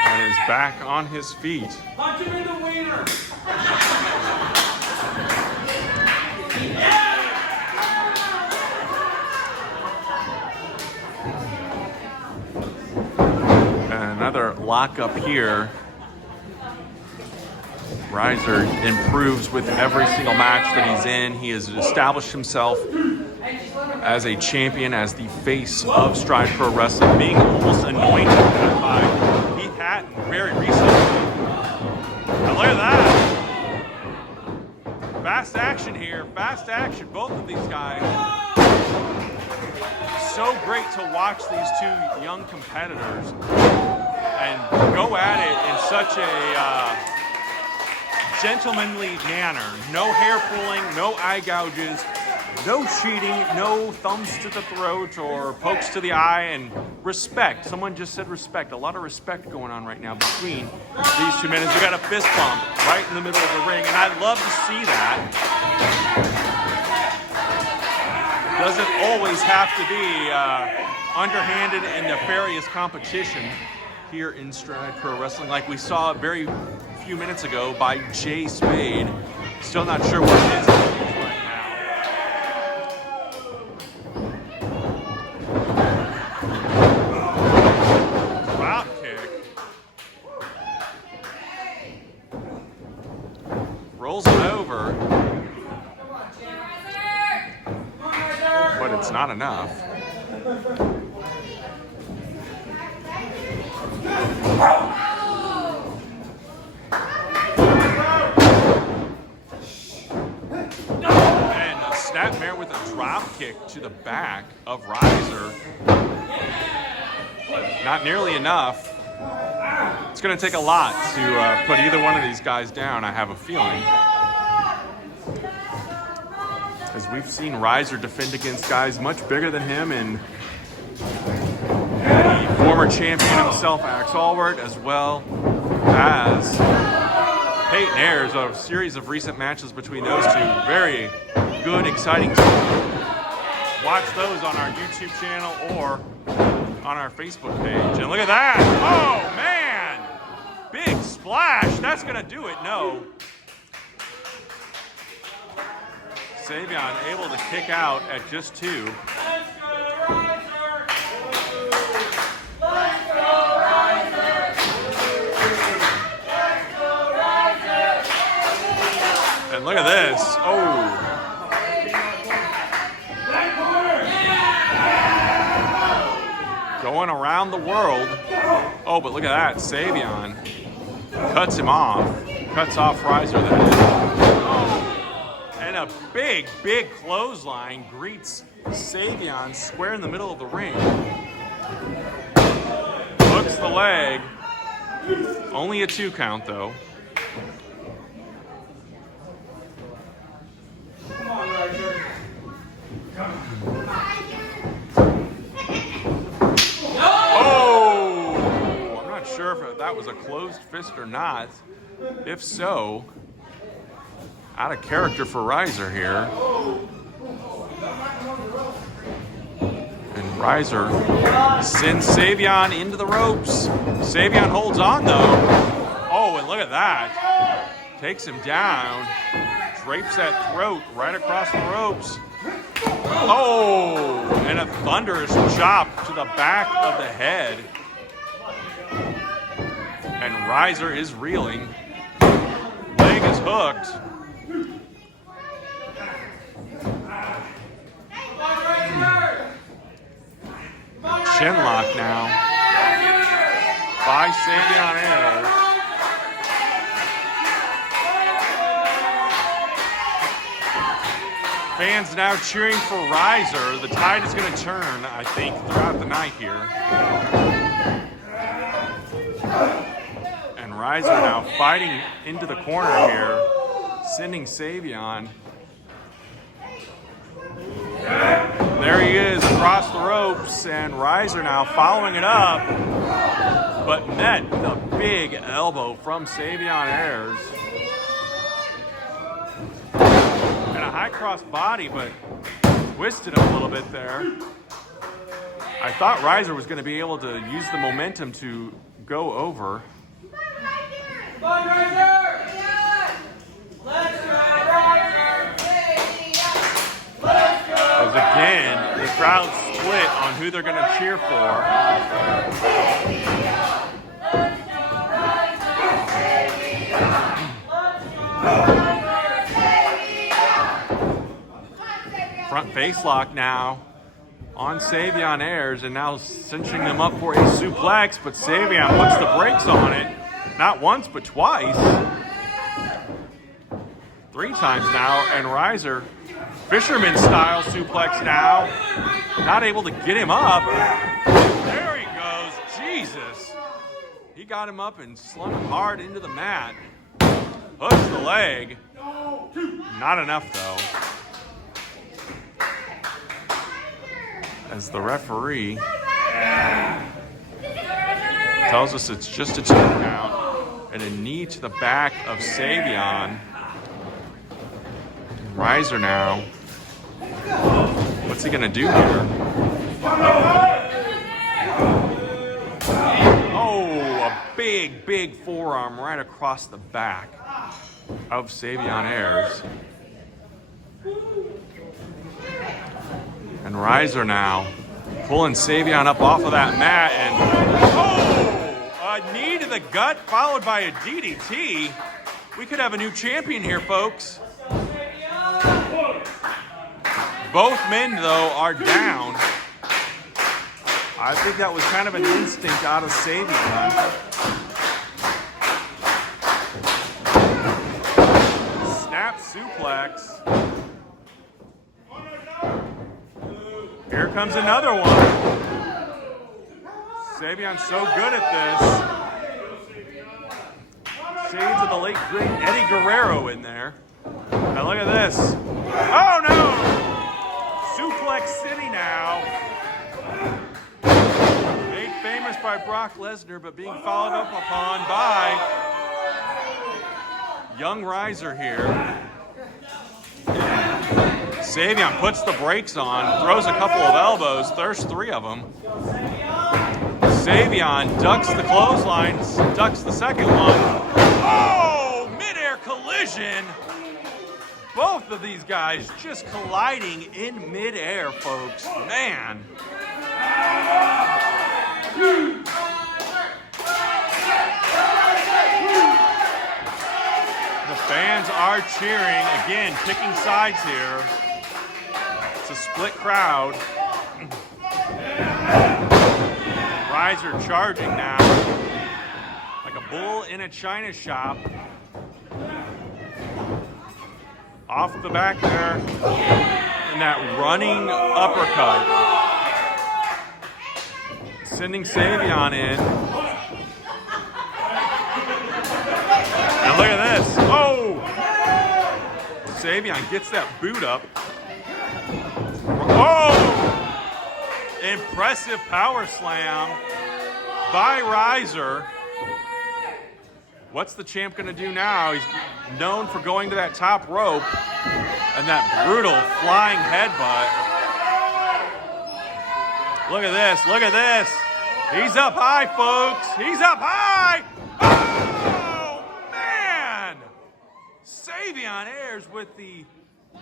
And is back on his feet. Punch him in the wiener. And another lockup here. Ryzer improves with every single match that he's in. He has established himself as a champion, as the face of Stride Pro Wrestling, being almost anointed by Heath Hatton very recently. Now look at that. Fast action here, fast action, both of these guys. So great to watch these two young competitors and go at it in such a gentlemanly manner. No hair pulling, no eye gouges, no cheating, no thumbs to the throat or pokes to the eye, and respect. Someone just said respect. A lot of respect going on right now between these two men. We got a fist bump right in the middle of the ring, and I love to see that. Doesn't always have to be underhanded and nefarious competition here in Stride Pro Wrestling, like we saw very few minutes ago by Jay Spade. Still not sure where his is right now. Drop kick. Rolls him over. But it's not enough. And a snapmare with a drop kick to the back of Ryzer. Not nearly enough. It's going to take a lot to put either one of these guys down, I have a feeling. As we've seen Ryzer defend against guys much bigger than him, and the former champion himself, Ax Allwardt, as well as Peyton Ayers. A series of recent matches between those two. Very good, exciting. Watch those on our YouTube channel or on our Facebook page. And look at that. Oh, man. Big splash. That's going to do it. No. Savveon able to kick out at just 2. Let's go, Ryzer! And look at this. Oh. Going around the world. Oh, but look at that. Savveon cuts him off. Cuts off Ryzer the head. Oh. And a big, big clothesline greets Savveon square in the middle of the ring. Hooks the leg. Only a 2 count, though. Come on, Ryzer. Oh! I'm not sure if that was a closed fist or not. If so, out of character for Ryzer here. And Ryzer sends Savveon into the ropes. Savveon holds on, though. Oh, and look at that. Takes him down. Drapes that throat right across the ropes. Oh, and a thunderous chop to the back of the head. And Ryzer is reeling. Leg cooked. Chin lock now by Savveon Ayers. Fans now cheering for Ryzer. The tide is going to turn, I think, throughout the night here. And Ryzer now fighting into the corner here, sending Savveon. There he is across the ropes, and Ryzer now following it up, but met the big elbow from Savveon Ayers. And a high cross body, but twisted him a little bit there. I thought Ryzer was going to be able to use the momentum to go over. Come on, Ryzer! Let's go, Ryzer! Let's go! As again, the crowd split on who they're going to cheer for. Front face lock now on Savveon Ayers, and now cinching them up for a suplex, but Savveon puts the brakes on it. Not once, but twice. 3 times now, and Ryzer, fisherman style suplex now. Not able to get him up. There he goes, Jesus. He got him up and slung him hard into the mat. Hooks the leg. Not enough though. As the referee tells us it's just a 2 count and a knee to the back of Savveon. Ryzer now. What's he gonna do here? Oh, a big, big forearm right across the back of Savveon Ayers. And Ryzer now pulling Savveon up off of that mat, and a knee to the gut followed by a DDT. We could have a new champion here, folks. Both men, though, are down. I think that was kind of an instinct out of Savveon. Snap suplex. Here comes another one. Savveon's so good at this. Shades of the late great Eddie Guerrero in there. Now look at this. Oh no! Suplex City now. Made famous by Brock Lesnar, but being followed up upon by young Ryzer here. Savveon puts the brakes on, throws a couple of elbows, there's 3 of them. Savveon ducks the clotheslines, ducks the second one. Oh, midair collision. Both of these guys just colliding in midair, folks. Man. The fans are cheering, again, picking sides here. It's a split crowd. Ryzer charging now, like a bull in a china shop. Off the back there, and that running uppercut. Sending Savveon in. And look at this. Oh! Savveon gets that boot up. Oh! Impressive power slam by Ryzer. What's the champ going to do now? He's known for going to that top rope and that brutal flying headbutt. Look at this. Look at this. He's up high, folks. He's up high. Oh, man. Savveon Ayers with the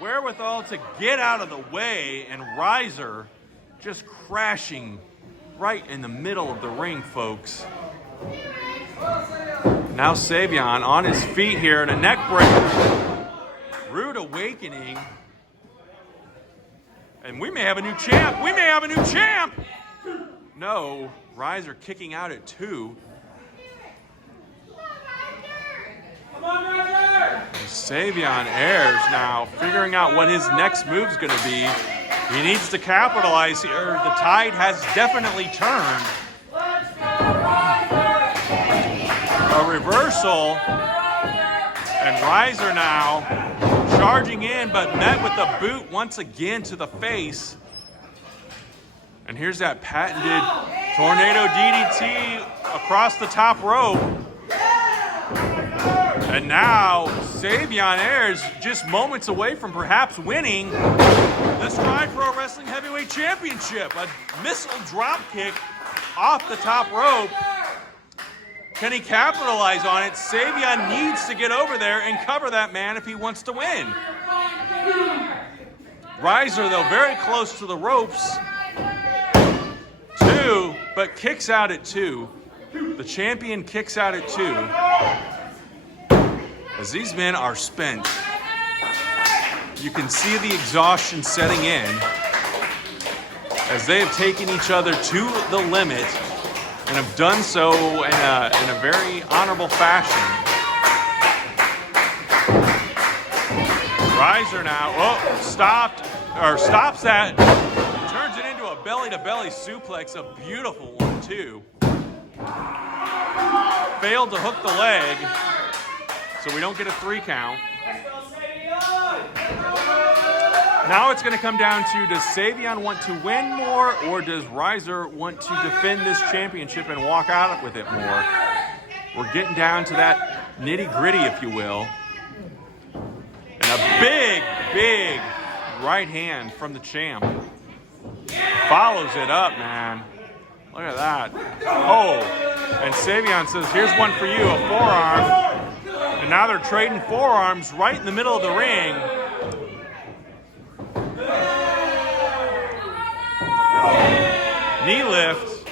wherewithal to get out of the way, and Ryzer just crashing right in the middle of the ring, folks. Now Savveon on his feet here and a neck breaker. Rude awakening. And we may have a new champ. We may have a new champ. No, Ryzer kicking out at 2. Come on, Ryzer! Savveon Ayers now figuring out what his next move's going to be. He needs to capitalize here. The tide has definitely turned. Let's go, Ryzer! A reversal. And Ryzer now charging in, but met with the boot once again to the face. And here's that patented tornado DDT across the top rope. And now Savveon Ayers just moments away from perhaps winning the Stride Pro Wrestling Heavyweight Championship. A missile drop kick off the top rope. Can he capitalize on it? Savveon needs to get over there and cover that man if he wants to win. Ryzer, though, very close to the ropes. 2, but kicks out at 2. The champion kicks out at 2. As these men are spent. You can see the exhaustion setting in as they have taken each other to the limit and have done so in a very honorable fashion. Ryzer now, stops that, turns it into a belly-to-belly suplex, a beautiful one too. Failed to hook the leg, so we don't get a 3 count. Now it's going to come down to, does Savveon want to win more, or does Ryzer want to defend this championship and walk out with it more? We're getting down to that nitty-gritty, if you will. And a big, big right hand from the champ. Follows it up, man. Look at that. Oh, and Savveon says, here's one for you, a forearm. And now they're trading forearms right in the middle of the ring. Knee lift.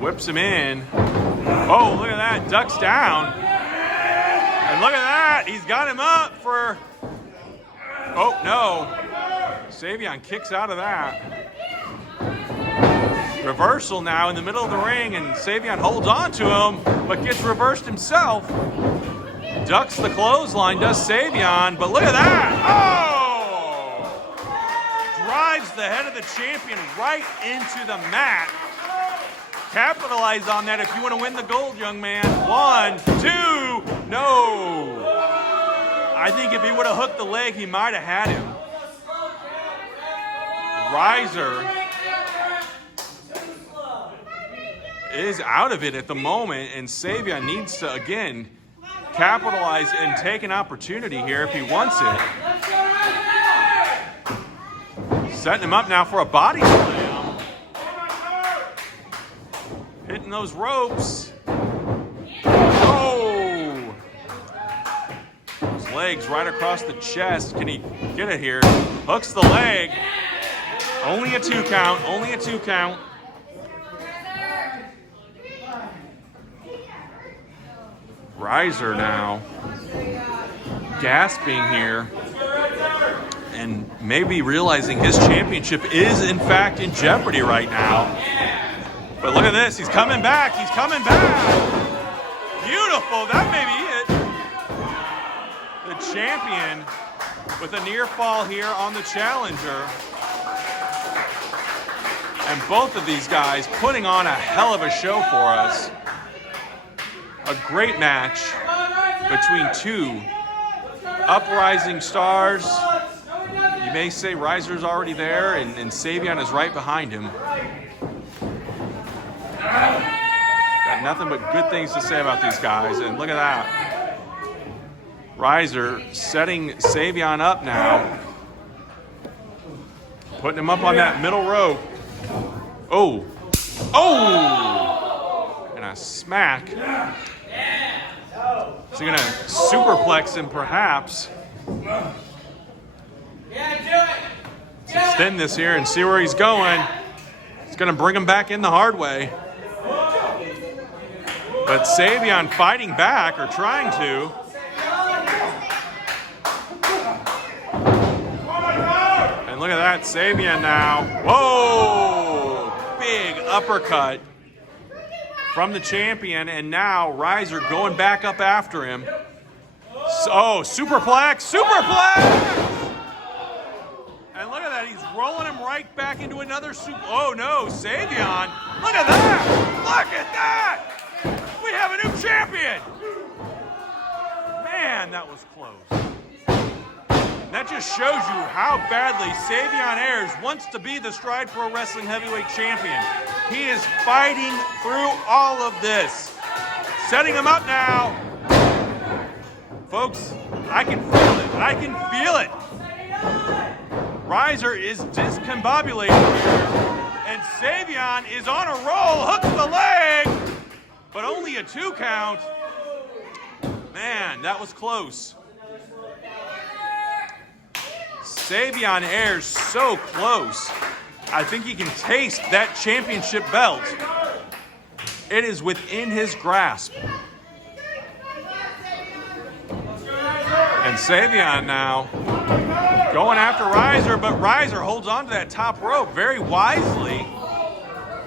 Whips him in. Oh, look at that. Ducks down. And look at that. He's got him up for... Oh, no. Savveon kicks out of that. Reversal now in the middle of the ring, and Savveon holds on to him, but gets reversed himself. Ducks the clothesline, does Savveon, but look at that! Oh! Drives the head of the champion right into the mat. Capitalize on that if you want to win the gold, young man. 1, 2, no! I think if he would have hooked the leg, he might have had him. Ryzer is out of it at the moment, and Savveon needs to, again, capitalize and take an opportunity here if he wants it. Setting him up now for a body slam. Hitting those ropes. Oh! His legs right across the chest. Can he get it here? Hooks the leg. Only a 2 count. Only a 2 count. Ryzer now gasping here and maybe realizing his championship is in fact in jeopardy right now. But look at this, he's coming back, he's coming back. Beautiful, that may be it. The champion with a near fall here on the challenger. And both of these guys putting on a hell of a show for us. A great match between 2 uprising stars. You may say Ryzer's already there, and Savveon is right behind him. Got nothing but good things to say about these guys, and look at that. Ryzer setting Savveon up now. Putting him up on that middle rope. Oh! Oh! And a smack. Is he going to superplex him, perhaps? Extend this here and see where he's going. It's going to bring him back in the hard way. But Savveon fighting back, or trying to. And look at that, Savveon now. Whoa! Big uppercut from the champion, and now Ryzer going back up after him. Oh, superplex, superplex! And look at that, he's rolling him right back into another super. Oh no, Savveon, look at that! Look at that! We have a new champion! Man, that was close. That just shows you how badly Savveon Ayers wants to be the Stride Pro Wrestling Heavyweight Champion. He is fighting through all of this. Setting him up now. Folks, I can feel it. I can feel it. Ryzer is discombobulated here, and Savveon is on a roll, hooks the leg, but only a 2 count. Man, that was close. Savveon Ayers so close. I think he can taste that championship belt. It is within his grasp. And Savveon now going after Ryzer, but Ryzer holds on to that top rope very wisely.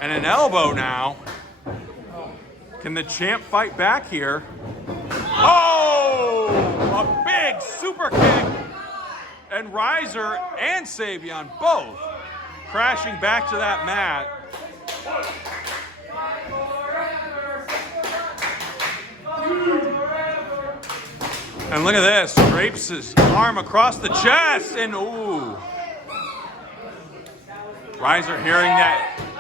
And an elbow now. Can the champ fight back here? Oh! A big super kick. And Ryzer and Savveon both crashing back to that mat. And look at this, drapes his arm across the chest, and ooh. Ryzer hearing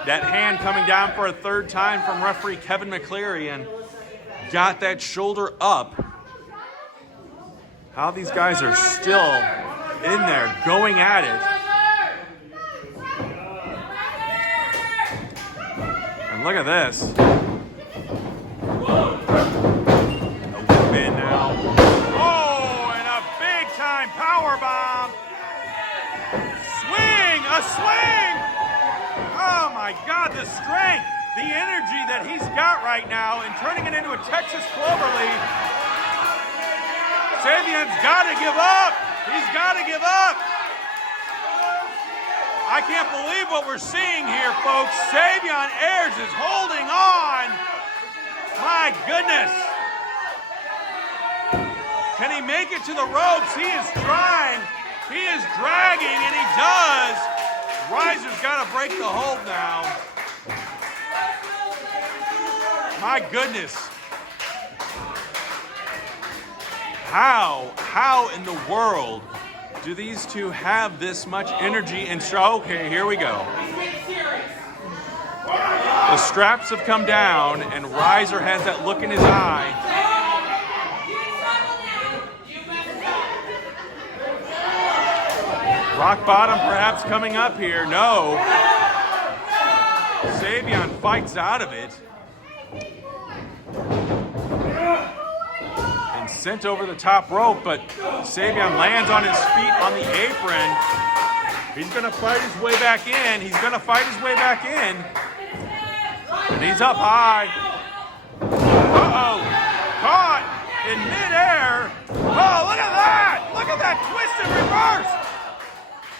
that hand coming down for a 3rd time from referee Kevin McCleary, and got that shoulder up. How these guys are still in there, going at it. And look at this. A whip in now. Oh, and a big time power bomb. Swing, a swing. Oh my God, the strength, the energy that he's got right now, and turning it into a Texas cloverleaf. Savveon's got to give up. He's got to give up. I can't believe what we're seeing here, folks. Savveon Ayers is holding on. My goodness. Can he make it to the ropes? He is trying. He is dragging, and he does. Ryzer's got to break the hold now. My goodness. How in the world do these two have this much energy and show? Okay, here we go. The straps have come down, and Ryzer has that look in his eye. Rock bottom perhaps coming up here. No. Savveon fights out of it. And sent over the top rope, but Savveon lands on his feet on the apron. He's going to fight his way back in. He's going to fight his way back in. And he's up high. Uh-oh. Caught in midair. Oh, look at that. Look at that twist and reverse.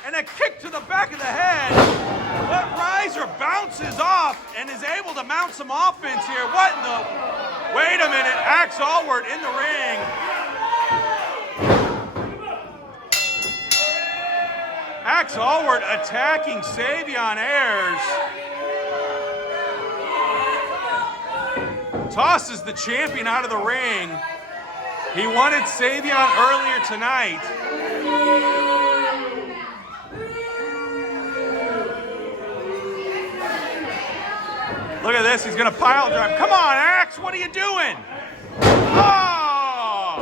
And a kick to the back of the head. But Ryzer bounces off and is able to mount some offense here. What in the... Wait a minute. Ax Allwardt in the ring. Ax Allwardt attacking Savveon Ayers. Tosses the champion out of the ring. He wanted Savveon earlier tonight. Look at this, he's gonna pile drive. Come on, Ax, what are you doing? Oh!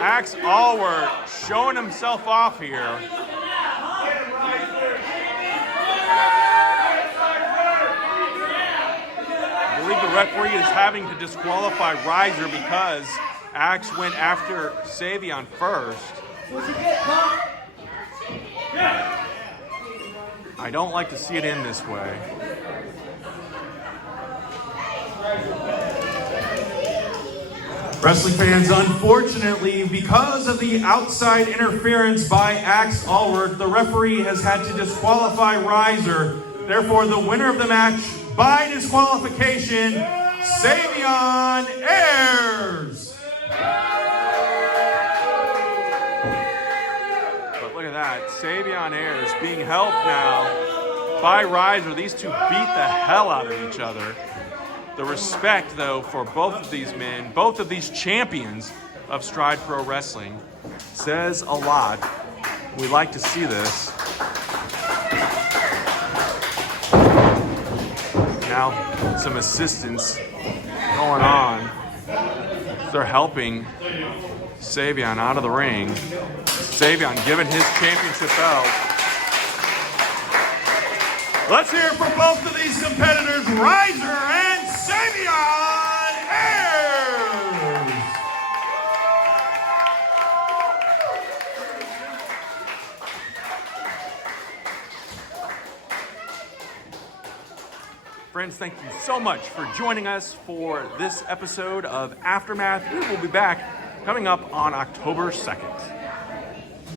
Ax Allwardt showing himself off here. I believe the referee is having to disqualify Ryzer because Ax went after Savveon first. What's he get, punk? I don't like to see it end this way. Wrestling fans, unfortunately, because of the outside interference by Ax Allwardt, the referee has had to disqualify Ryzer. Therefore, the winner of the match by disqualification, Savveon Ayers. But look at that, Savveon Ayers being helped now by Ryzer. These two beat the hell out of each other. The respect, though, for both of these men, both of these champions of Stride Pro Wrestling, says a lot. We like to see this. Now, some assistance going on. They're helping Savveon out of the ring. Savveon giving his championship belt. Let's hear it for both of these competitors, Ryzer and Savveon Ayers. Friends, thank you so much for joining us for this episode of Aftermath. We will be back coming up on October 2nd.